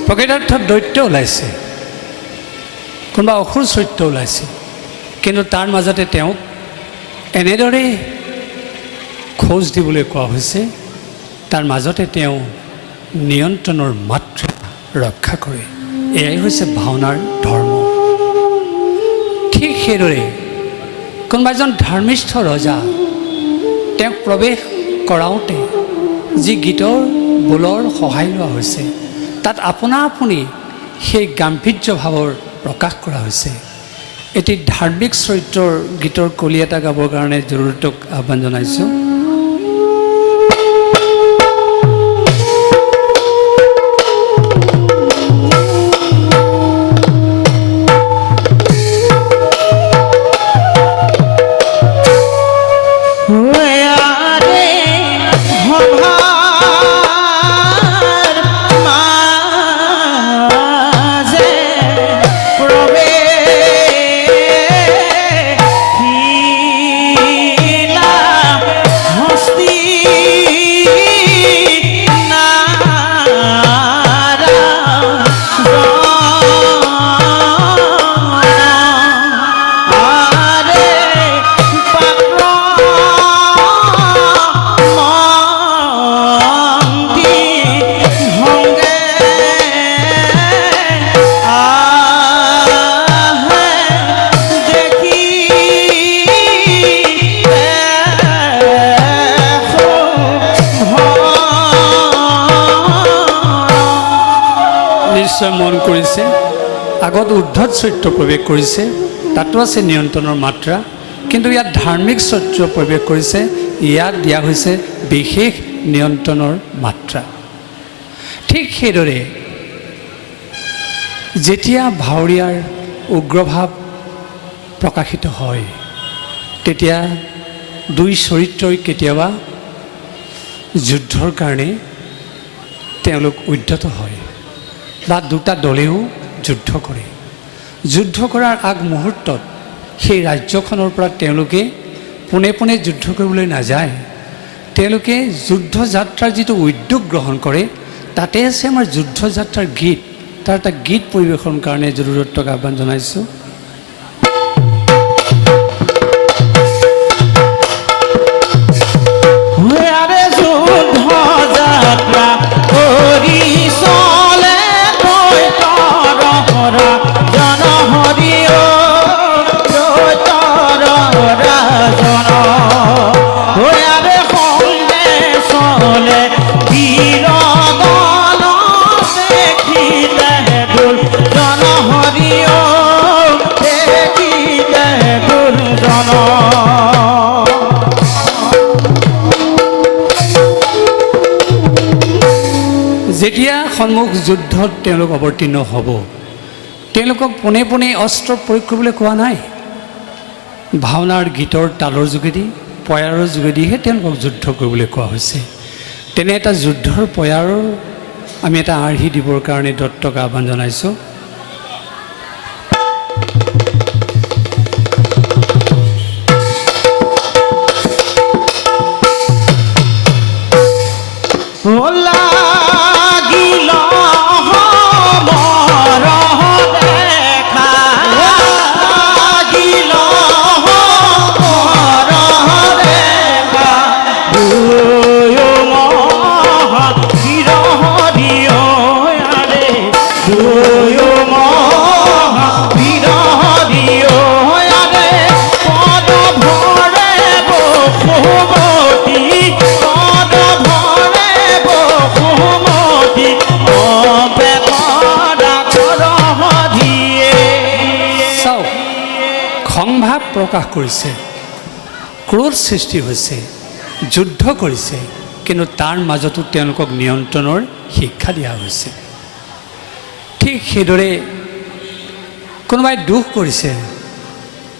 প্ৰকৃতাৰ্থত দৈত্য ওলাইছে কোনোবা অসুৰ চৰিত্ৰ ওলাইছে কিন্তু তাৰ মাজতে তেওঁক এনেদৰে খোজ দিবলৈ কোৱা হৈছে তাৰ মাজতে তেওঁ নিয়ন্ত্ৰণৰ মাত্ৰা ৰক্ষা কৰে এয়াই হৈছে ভাওনাৰ ধৰ্ম ঠিক সেইদৰে কোনোবা এজন ধৰ্মিষ্ঠ ৰজা তেওঁক প্ৰৱেশ কৰাওঁতে যি গীতৰ বোলৰ সহায় লোৱা হৈছে তাত আপোনা আপুনি সেই গাম্ভীৰ্য ভাৱৰ প্ৰকাশ কৰা হৈছে এটি ধাৰ্মিক চৰিত্ৰৰ গীতৰ কলি এটা গাবৰ কাৰণে জৰুৰতক আহ্বান জনাইছোঁ মন কৰিছে আগত উদ্ধত চৰিত্ৰ প্ৰৱেশ কৰিছে তাতো আছে নিয়ন্ত্ৰণৰ মাত্ৰা কিন্তু ইয়াত ধাৰ্মিক চৰিত্ৰ প্ৰৱেশ কৰিছে ইয়াত দিয়া হৈছে বিশেষ নিয়ন্ত্ৰণৰ মাত্ৰা ঠিক সেইদৰে যেতিয়া ভাৱৰীয়াৰ উগ্ৰভাৱ প্ৰকাশিত হয় তেতিয়া দুই চৰিত্ৰই কেতিয়াবা যুদ্ধৰ কাৰণে তেওঁলোক উদ্যত হয় বা দুটা দলেও যুদ্ধ কৰে যুদ্ধ কৰাৰ আগ মুহূৰ্তত সেই ৰাজ্যখনৰ পৰা তেওঁলোকে পোনে পোনে যুদ্ধ কৰিবলৈ নাযায় তেওঁলোকে যুদ্ধ যাত্ৰাৰ যিটো উদ্যোগ গ্ৰহণ কৰে তাতে আছে আমাৰ যুদ্ধ যাত্ৰাৰ গীত তাৰ এটা গীত পৰিৱেশনৰ কাৰণে জৰুৰতক আহ্বান জনাইছোঁ বীৰ দুখ যুদ্ধত তেওঁলোক অৱতীৰ্ণ হ'ব। তেওঁলোকক পোনে পোনে অস্ত্ৰ প্ৰয়োগ কৰিবলৈ কোৱা নাই। ভাওনাৰ গীতৰ তালৰ যোগেদি পয়াৰৰ যোগেদিহে তেওঁলোকক যুদ্ধ কৰিবলৈ কোৱা হৈছে। তেনে এটা যুদ্ধৰ পয়াৰৰ আমি এটা আৰ্হি দিবৰ কাৰণে দত্তক আহ্বান জনাইছোঁ। সংভাৱ প্ৰকাশ কৰিছে, ক্ৰোধ সৃষ্টি হৈছে, যুদ্ধ কৰিছে, কিন্তু তাৰ মাজতো তেওঁলোকক নিয়ন্ত্ৰণৰ শিক্ষা দিয়া হৈছে। ঠিক সেইদৰে কোনোবাই দুখ কৰিছে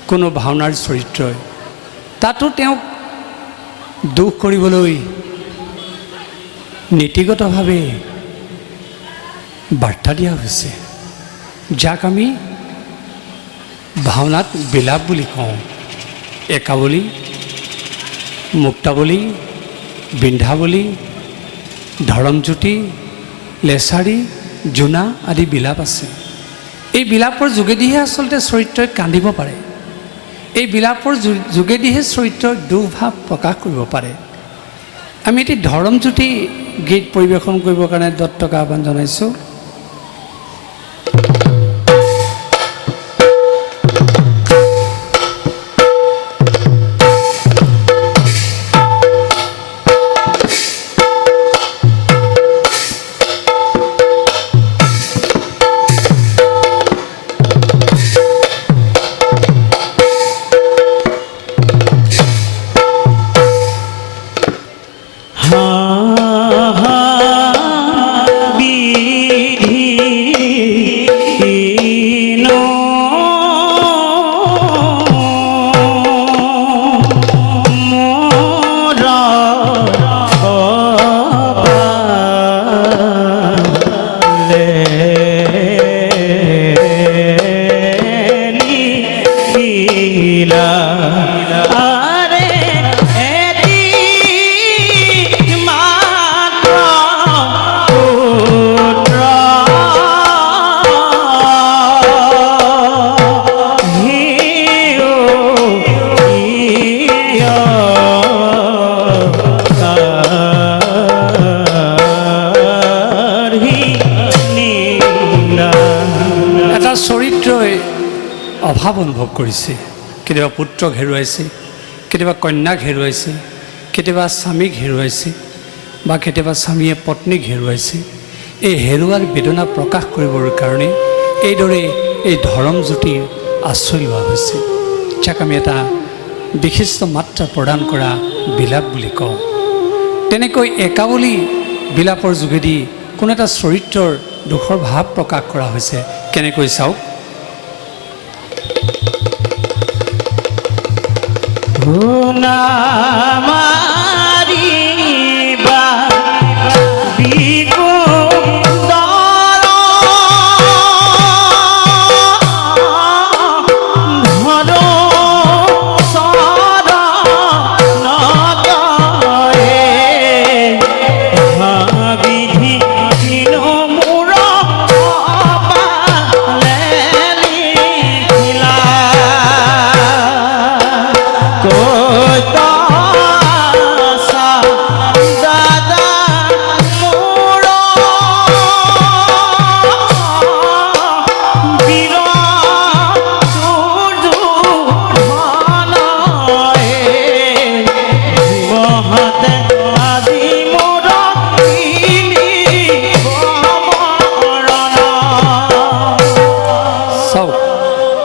কোনো ভাওনাৰ চৰিত্ৰই, তাতো তেওঁক দুখ কৰিবলৈ নীতিগতভাৱে বাৰ্তা দিয়া হৈছে, যাক আমি ভাওনাত বিলাপ বুলি কওঁ। একাৱলী, মুক্তাৱলী, বিন্ধ্যাৱলী, ধৰমজ্যোতি, লেছাৰী, জোনা আদি বিলাপ আছে। এই বিলাপৰ যোগেদিহে আচলতে চৰিত্ৰই কান্দিব পাৰে। এই বিলাপৰ যোগেদিহে চৰিত্ৰৰ দুভাৱ প্ৰকাশ কৰিব পাৰে। আমি এটি ধৰমজ্যোতি গীত পৰিৱেশন কৰিবৰ কাৰণে দত্তক আহ্বান জনাইছোঁ। চৰিত্ৰই অভাৱ অনুভৱ কৰিছে, কেতিয়াবা পুত্ৰক হেৰুৱাইছে, কেতিয়াবা কন্যাক হেৰুৱাইছে, কেতিয়াবা স্বামীক হেৰুৱাইছে, বা কেতিয়াবা স্বামীয়ে পত্নীক হেৰুৱাইছে। এই হেৰুৱাৰ বেদনা প্ৰকাশ কৰিবৰ কাৰণে এইদৰে এই ধৰমজ্যোতিৰ আশ্ৰয় লোৱা হৈছে, যাক আমি এটা বিশিষ্ট মাত্ৰা প্ৰদান কৰা বিলাপ বুলি কওঁ। তেনেকৈ একাৱলী বিলাপৰ যোগেদি কোনো এটা চৰিত্ৰৰ দুখৰ ভাৱ প্ৰকাশ কৰা হৈছে। কেনেকৈ চাওক,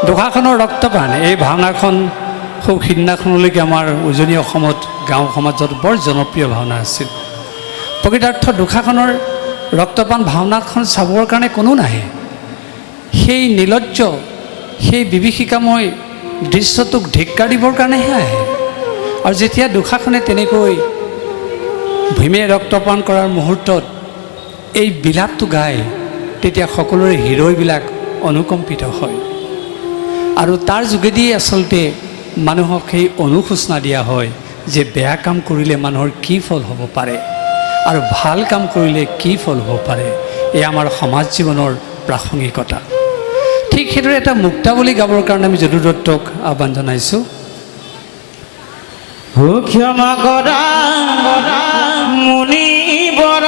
দুষাখনৰ ৰক্তপান। এই ভাওনাখন খুব সিদিনাখনলৈকে আমাৰ উজনি অসমত গাঁও সমাজত বৰ জনপ্ৰিয় ভাওনা আছিল। প্ৰকৃতাৰ্থ দুষাখনৰ ৰক্তপান ভাওনাখন চাবৰ কাৰণে কোনো নাহে। সেই নিলজ্জ, সেই বিভীষিকাময় দৃশ্যটোক ধিক্কাৰ দিবৰ কাৰণেহে আহে। আৰু যেতিয়া দুষাখনে তেনেকৈ ভীমে ৰক্তপান কৰাৰ মুহূৰ্তত এই বিলাপটো গায়, তেতিয়া সকলোৰে হৃদয়বিলাক অনুকম্পিত হয়। আৰু তাৰ যোগেদি আচলতে মানুহক সেই অনুশোচনা দিয়া হয় যে বেয়া কাম কৰিলে মানুহৰ কি ফল হ'ব পাৰে আৰু ভাল কাম কৰিলে কি ফল হ'ব পাৰে। এয়া আমাৰ সমাজ জীৱনৰ প্ৰাসংগিকতা। ঠিক সেইদৰে এটা মুক্তাৱলী গাবৰ কাৰণে আমি যদু দত্তক আহ্বান জনাইছোঁ। ক্ষমা কৰা মুনিবৰ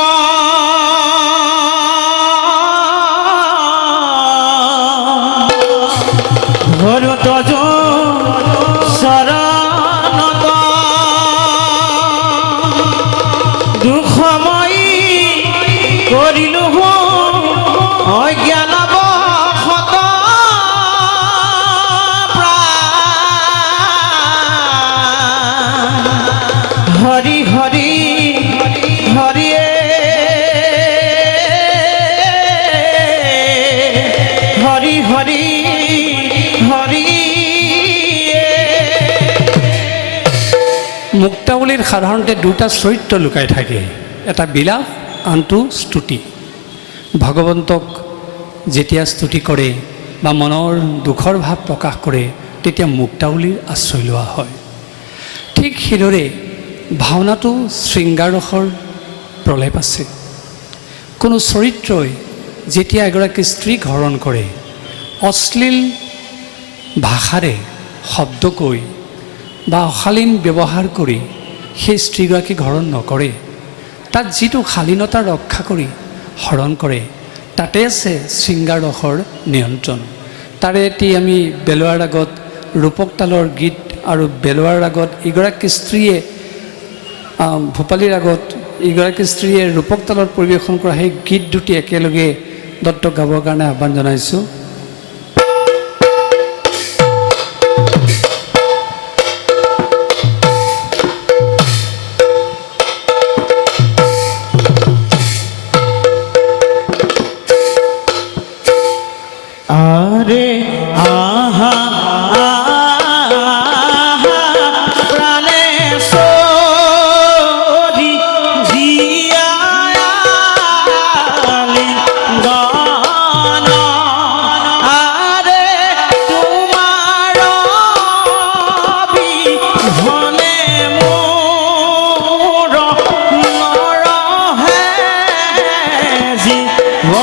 ভৰত চৰণত দুখময় কৰিলো অজ্ঞানবশত হৰি হৰি হৰিয়ে হৰি হৰি হৰিয়ে। মুক্তাৱলীত সাধাৰণতে দুটা চৰিত্ৰ লুকাই থাকে, এটা বিলাপ, আনটো স্তুতি। ভগৱন্তক যেতিয়া স্তুতি কৰে বা মনৰ দুখৰ ভাৱ প্ৰকাশ কৰে, তেতিয়া মুক্তাৱলীৰ আশ্ৰয় লোৱা হয়। ঠিক সেইদৰে ভাওনাটো শৃংগাৰ ৰসৰ প্ৰলেপ আছে। কোনো চৰিত্ৰই যেতিয়া এগৰাকী স্ত্ৰীক হৰণ কৰে, অশ্লীল ভাষাৰে শব্দ কৈ বা অশালীন ব্যৱহাৰ কৰি সেই স্ত্ৰীগৰাকীক হৰণ নকৰে, তাত যিটো শালীনতা ৰক্ষা কৰি হৰণ কৰে, তাতে আছে শৃংগাৰ ৰসৰ নিয়ন্ত্ৰণ। তাৰে এটি আমি বেলোৱাৰ আগত ৰূপক তালৰ গীত আৰু বেলোৱাৰ আগত ইগৰাকী স্ত্ৰীয়ে ভূপালীৰ আগত ইগৰাকী স্ত্ৰীয়ে ৰূপক তালত পৰিৱেশন কৰা সেই গীত দুটি একেলগে দত্তক গাবৰ কাৰণে আহ্বান জনাইছোঁ। আৰে আহা আহা প্ৰাণে সৰি দিয়ালি গান আৰে তোমাৰ বিহনে মোৰ নৰহে জীবন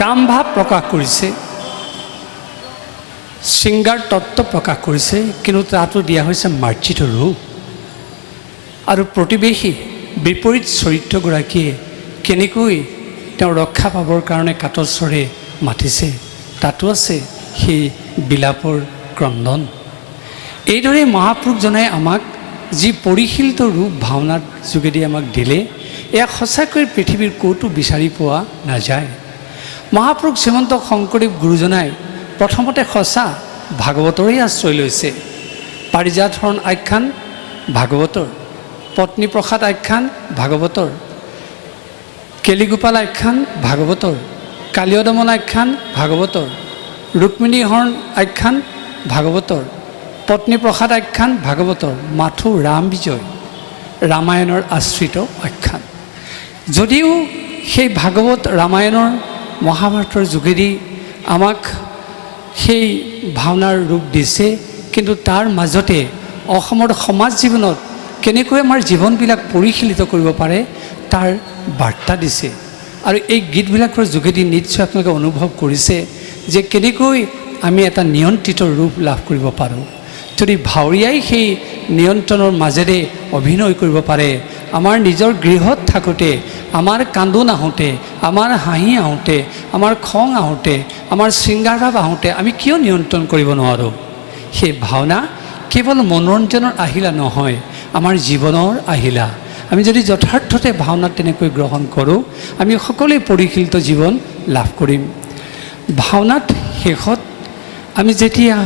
কাম ভাৱ প্ৰকাশ কৰিছে, শৃংগাৰ তত্ত্ব প্ৰকাশ কৰিছে, কিন্তু তাতো দিয়া হৈছে মাৰ্জিত ৰূপ। আৰু প্ৰতিবেশী বিপৰীত চৰিত্ৰগৰাকীয়ে কেনেকৈ তেওঁ ৰক্ষা পাবৰ কাৰণে কাতস্বৰে মাতিছে, তাতো আছে সেই বিলাপৰ ক্ৰন্দন। এইদৰে মহাপুৰুষজনাই আমাক যি পৰিশীলিত ৰূপ ভাওনাৰ যোগেদি আমাক দিলে, এয়া সঁচাকৈ পৃথিৱীৰ ক'তো বিচাৰি পোৱা নাযায়। মহাপুৰুষ শ্ৰীমন্ত শংকৰদেৱ গুৰুজনাই প্ৰথমতে সঁচা ভাগৱতৰেই আশ্ৰয় লৈছে। পাৰিজাত হৰণ আখ্যান ভাগৱতৰ, পত্নীপ্ৰসাদ আখ্যান ভাগৱতৰ, কেলিগোপাল আখ্যান ভাগৱতৰ, কালীয় দমন আখ্যান ভাগৱতৰ, ৰুক্মিণী হৰণ আখ্যান ভাগৱতৰ, পত্নীপ্ৰসাদ আখ্যান ভাগৱতৰ মাথো ৰাম বিজয় ৰামায়ণৰ আশ্ৰিত আখ্যান। যদিও সেই ভাগৱত ৰামায়ণৰ মহাভাৰতৰ যোগেদি আমাক সেই ভাওনাৰ ৰূপ দিছে, কিন্তু তাৰ মাজতে অসমৰ সমাজ জীৱনত কেনেকৈ আমাৰ জীৱনবিলাক পৰিশীলিত কৰিব পাৰে তাৰ বাৰ্তা দিছে। আৰু এই গীতবিলাকৰ যোগেদি নিশ্চয় আপোনালোকে অনুভৱ কৰিছে যে কেনেকৈ আমি এটা নিয়ন্ত্ৰিত ৰূপ লাভ কৰিব পাৰোঁ। যদি ভাৱৰীয়াই সেই নিয়ন্ত্ৰণৰ মাজেৰে অভিনয় কৰিব পাৰে, আমাৰ নিজৰ গৃহত থাকোঁতে, আমাৰ কান্দোন আহোঁতে, আমাৰ হাঁহি আহোঁতে, আমাৰ খং আহোঁতে, আমাৰ শৃংগাৰ ভাৱ আহোঁতে আমি কিয় নিয়ন্ত্ৰণ কৰিব নোৱাৰোঁ? সেই ভাওনা কেৱল মনোৰঞ্জনৰ আহিলা নহয়, আমাৰ জীৱনৰ আহিলা। আমি যদি যথাৰ্থতে ভাওনা তেনেকৈ গ্ৰহণ কৰোঁ, আমি সকলোৱে পৰিশীলিত জীৱন লাভ কৰিম। ভাওনাত শেষত আমি যেতিয়া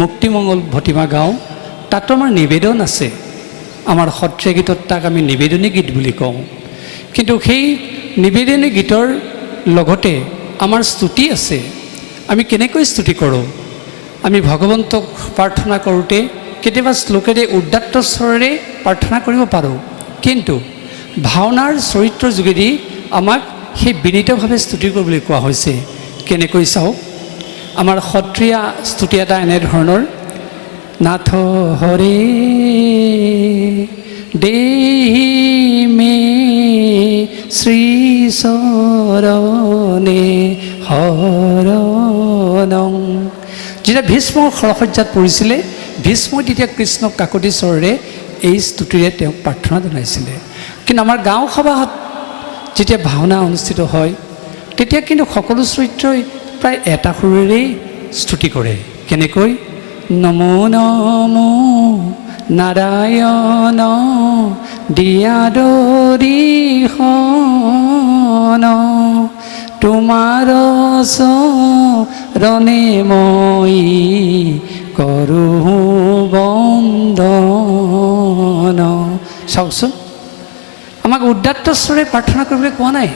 মুক্তিমঙ্গল ভটিমা গাওঁ, তাতো আমাৰ নিবেদন আছে। আমাৰ সত্ৰীয়া গীতত তাক আমি নিবেদনী গীত বুলি কওঁ। কিন্তু সেই নিবেদনী গীতৰ লগতে আমাৰ স্তুতি আছে। আমি কেনেকৈ স্তুতি কৰোঁ? আমি ভগৱন্তক প্ৰাৰ্থনা কৰোঁতে কেতিয়াবা শ্লোকেৰে উদাত্ত স্বৰেৰে প্ৰাৰ্থনা কৰিব পাৰোঁ, কিন্তু ভাওনাৰ চৰিত্ৰৰ যোগেদি আমাক সেই বিনীতভাৱে স্তুতি কৰিবলৈ কোৱা হৈছে। কেনেকৈ চাওক, আমাৰ সত্ৰীয়া স্তুতি এটা এনেধৰণৰ: নাথ হৰে দেহি মে শ্ৰী চৰণে শৰণং। যেতিয়া ভীষ্মৰ শৰসজ্জাত পৰিছিলে, ভীষ্মই তেতিয়া কৃষ্ণক কাকতি স্বৰেৰে এই স্তুতিৰে তেওঁক প্ৰাৰ্থনা জনাইছিলে। কিন্তু আমাৰ গাঁও সভাত যেতিয়া ভাওনা অনুষ্ঠিত হয়, তেতিয়া কিন্তু সকলো চৰিত্ৰই প্ৰায় এটা সুৰেৰেই স্তুতি কৰে। কেনেকৈ? নমো নমো নাৰায়ণ দিয়াদৰিখন তোমাৰ চৰণে মই কৰোঁ বন্দন। চাওকচোন, আমাক উদাত্ত স্বৰে প্ৰাৰ্থনা কৰিবলৈ কোৱা নাই।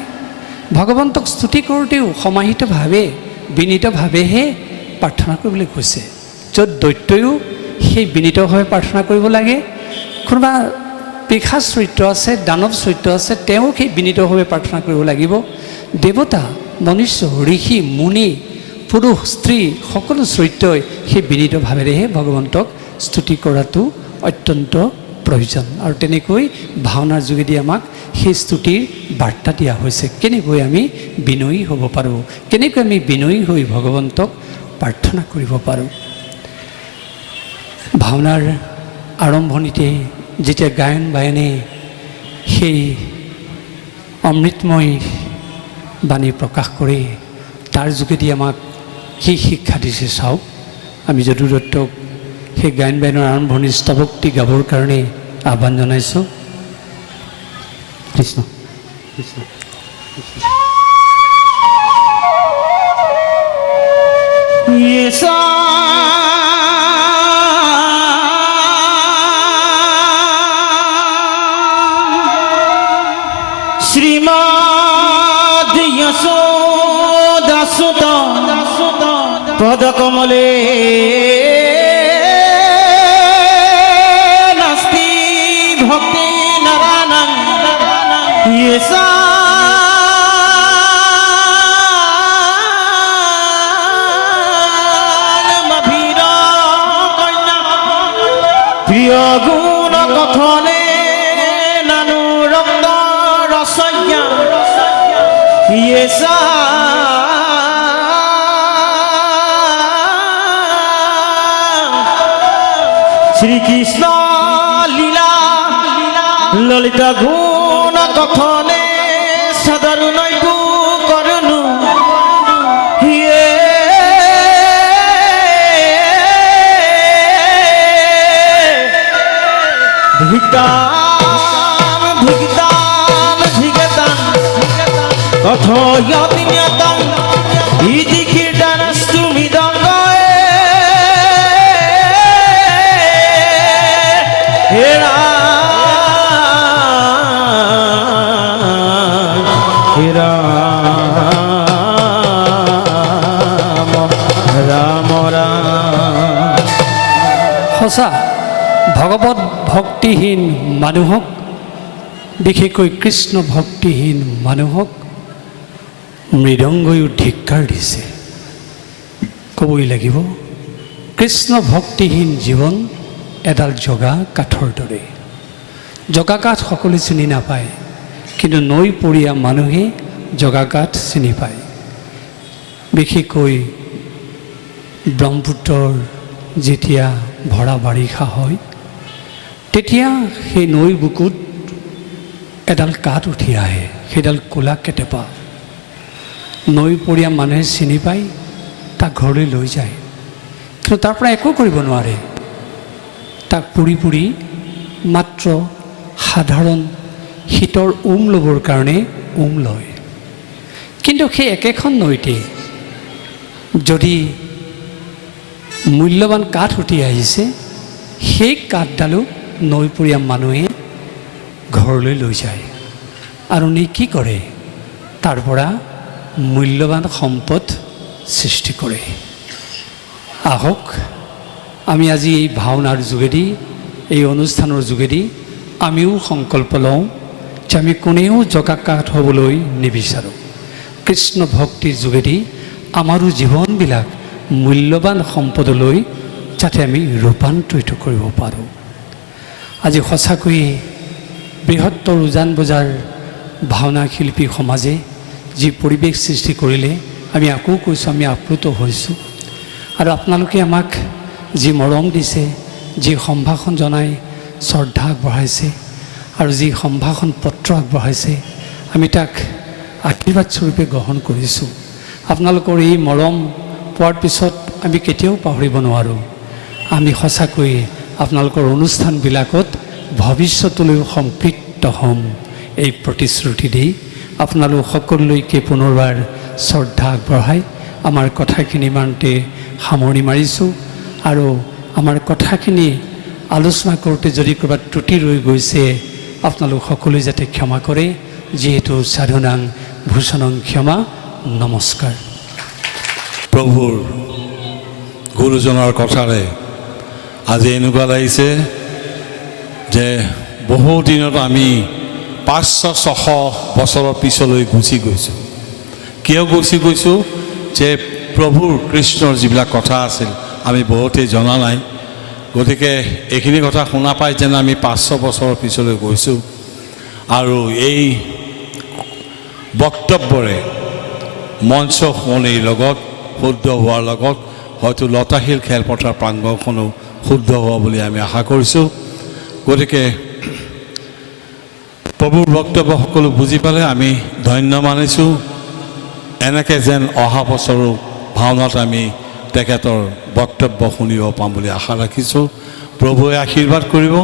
ভগৱন্তক স্তুতি কৰোঁতেও সমাহিতভাৱে বিনীতভাৱেহে প্ৰাৰ্থনা কৰিবলৈ কৈছে। য'ত দৈত্যয়ো সেই বিনীতভাৱে প্ৰাৰ্থনা কৰিব লাগে, কোনোবা পিশাচ চৰিত্ৰ আছে, দানৱ চৰিত্ৰ আছে, তেওঁ সেই বিনীতভাৱে প্ৰাৰ্থনা কৰিব লাগিব। দেৱতা, মনুষ্য, ঋষি, মুনি, পুৰুষ, স্ত্ৰী সকলো চৰিত্ৰই সেই বিনীতভাৱেৰেহে ভগৱন্তক স্তুতি কৰাটো অত্যন্ত প্ৰয়োজন। আৰু তেনেকৈ ভাওনাৰ যোগেদি আমাক সেই স্তুতিৰ বাৰ্তা দিয়া হৈছে। কেনেকৈ আমি বিনয়ী হ'ব পাৰোঁ, কেনেকৈ আমি বিনয়ী হৈ ভগৱন্তক প্ৰাৰ্থনা কৰিব পাৰোঁ। ভাওনাৰ আৰম্ভণিতে যেতিয়া গায়ন বায়নে সেই অমৃতময় বাণী প্ৰকাশ কৰে, তাৰ যোগেদি আমাক কি শিক্ষা দিছে চাওক। আমি যদু দত্তক সেই গায়ন বায়নৰ আৰম্ভণিৰ স্তৱোক্তি গাবৰ কাৰণে আহ্বান জনাইছোঁ। কৃষ্ণ কৃষ্ণ শ্রীমদ যশোদাসুত পদকমলে নাস্তি ভক্তি নারায়ণ ইয়েসা প্রিয় গুণ কথনে নানু রক্ত রসজ্ঞা ইয়েসা শ্রীকৃষ্ণ লীলা ললিতা গুণ কথনে সদরু নৈকু করুণু ইয়ে ধিক্কাম ধিক্কাম ধিক্কাম কথয়তিন্যতাং ইতি কীর্তনস্তু মৃদঙ্গয়ে হে রাম রাম রাম। সঁচা ভগৱত ভক্তিহীন মানুহক, বিশেষকৈ কৃষ্ণ ভক্তিহীন মানুহক মৃদংগয়ো ধিক্কাৰ দিছে। ক'বই লাগিব, কৃষ্ণ ভক্তিহীন জীৱন এডাল জগা কাঠৰ দৰে। জগা কাঠ সকলোৱে চিনি নাপায়, কিন্তু নৈ পৰীয়া মানুহে জগা কাঠ চিনি পায়। বিশেষকৈ ব্ৰহ্মপুত্ৰৰ যেতিয়া ভৰা বাৰিষা হয়, তেতিয়া সেই নৈৰ বুকুত এডাল কাঠ উঠি আহে, সেইডাল ক'লা কেটেপা। নৈ পৰীয়া মানুহে চিনি পায়, তাক ঘৰলৈ লৈ যায়, কিন্তু তাৰ পৰা একো কৰিব নোৱাৰে। তাক পুৰি পুৰি মাত্ৰ সাধাৰণ শীতৰ ল'বৰ কাৰণে লয়। কিন্তু সেই একেখন নৈতে যদি মূল্যৱান কাঠ উঠি আহিছে, সেই কাঠডালো নৈপৰীয়া মানুহে ঘৰলৈ লৈ যায় আৰু নি কি কৰে, তাৰ পৰা মূল্যৱান সম্পদ সৃষ্টি কৰে। আহক আমি আজি এই ভাওনাৰ যোগেদি, এই অনুষ্ঠানৰ যোগেদি আমিও সংকল্প লওঁ যে আমি কোনেও জগা কাঠ হ'বলৈ নিবিচাৰোঁ। কৃষ্ণ ভক্তিৰ যোগেদি আমাৰো জীৱনবিলাক মূল্যৱান সম্পদলৈ যাতে আমি ৰূপান্তৰিত কৰিব পাৰোঁ। আজি সঁচাকৈয়ে বৃহত্তৰ উজান বজাৰ ভাওনা শিল্পী সমাজে যি পৰিৱেশ সৃষ্টি কৰিলে, আমি আকৌ কৈছোঁ, আমি আপ্লুত হৈছোঁ। আৰু আপোনালোকে আমাক যি মৰম দিছে, যি সম্ভাষণ জনাই শ্ৰদ্ধা আগবঢ়াইছে আৰু যি সম্ভাষণ পত্ৰ আগবঢ়াইছে, আমি তাক আশীৰ্বাদ স্বৰূপে গ্ৰহণ কৰিছোঁ। আপোনালোকৰ এই মৰম পোৱাৰ পিছত আমি কেতিয়াও পাহৰিব নোৱাৰোঁ। আমি সঁচাকৈয়ে আপোনালোকৰ অনুষ্ঠানবিলাকত ভৱিষ্যতলৈও সম্পৃক্ত হ'ম, এই প্ৰতিশ্ৰুতি দি আপোনালোক সকলোলৈকে পুনৰবাৰ শ্ৰদ্ধা আগবঢ়াই আমাৰ কথাখিনি ইমানতে সামৰণি মাৰিছোঁ। আৰু আমাৰ কথাখিনি আলোচনা কৰোঁতে যদি ক'ৰবাত ত্ৰুটি ৰৈ গৈছে, আপোনালোক সকলোৱে যাতে ক্ষমা কৰে, যিহেতু সাধুনাং ভূষণং ক্ষমা। নমস্কাৰ। প্ৰভুৰ গুৰুজনৰ কথাৰে আজি এনেকুৱা লাগিছে যে বহু দিনত আমি 500-600 বছৰৰ পিছলৈ গুচি গৈছোঁ। কিয় গুচি গৈছোঁ? যে প্ৰভুৰ কৃষ্ণৰ যিবিলাক কথা আছিল আমি বহুতেই জনা নাই। গতিকে এইখিনি কথা শুনা পাই যেন আমি 500 বছৰৰ পিছলৈ গৈছোঁ। আৰু এই বক্তব্যৰে মঞ্চ শুৱনিৰ লগত শুদ্ধ হোৱাৰ লগত হয়তো লতাশিল খেলপথাৰ প্ৰাংগণখনো শুদ্ধ হোৱা বুলি আমি আশা কৰিছোঁ। গতিকে প্ৰভুৰ বক্তব্য সকলো বুজি পালে আমি ধন্য মানিছোঁ। এনেকৈ যেন অহা বছৰো ভাওনাত আমি তেখেতৰ বক্তব্য শুনিব পাম বুলি আশা ৰাখিছোঁ। প্ৰভুৱে আশীৰ্বাদ কৰিব।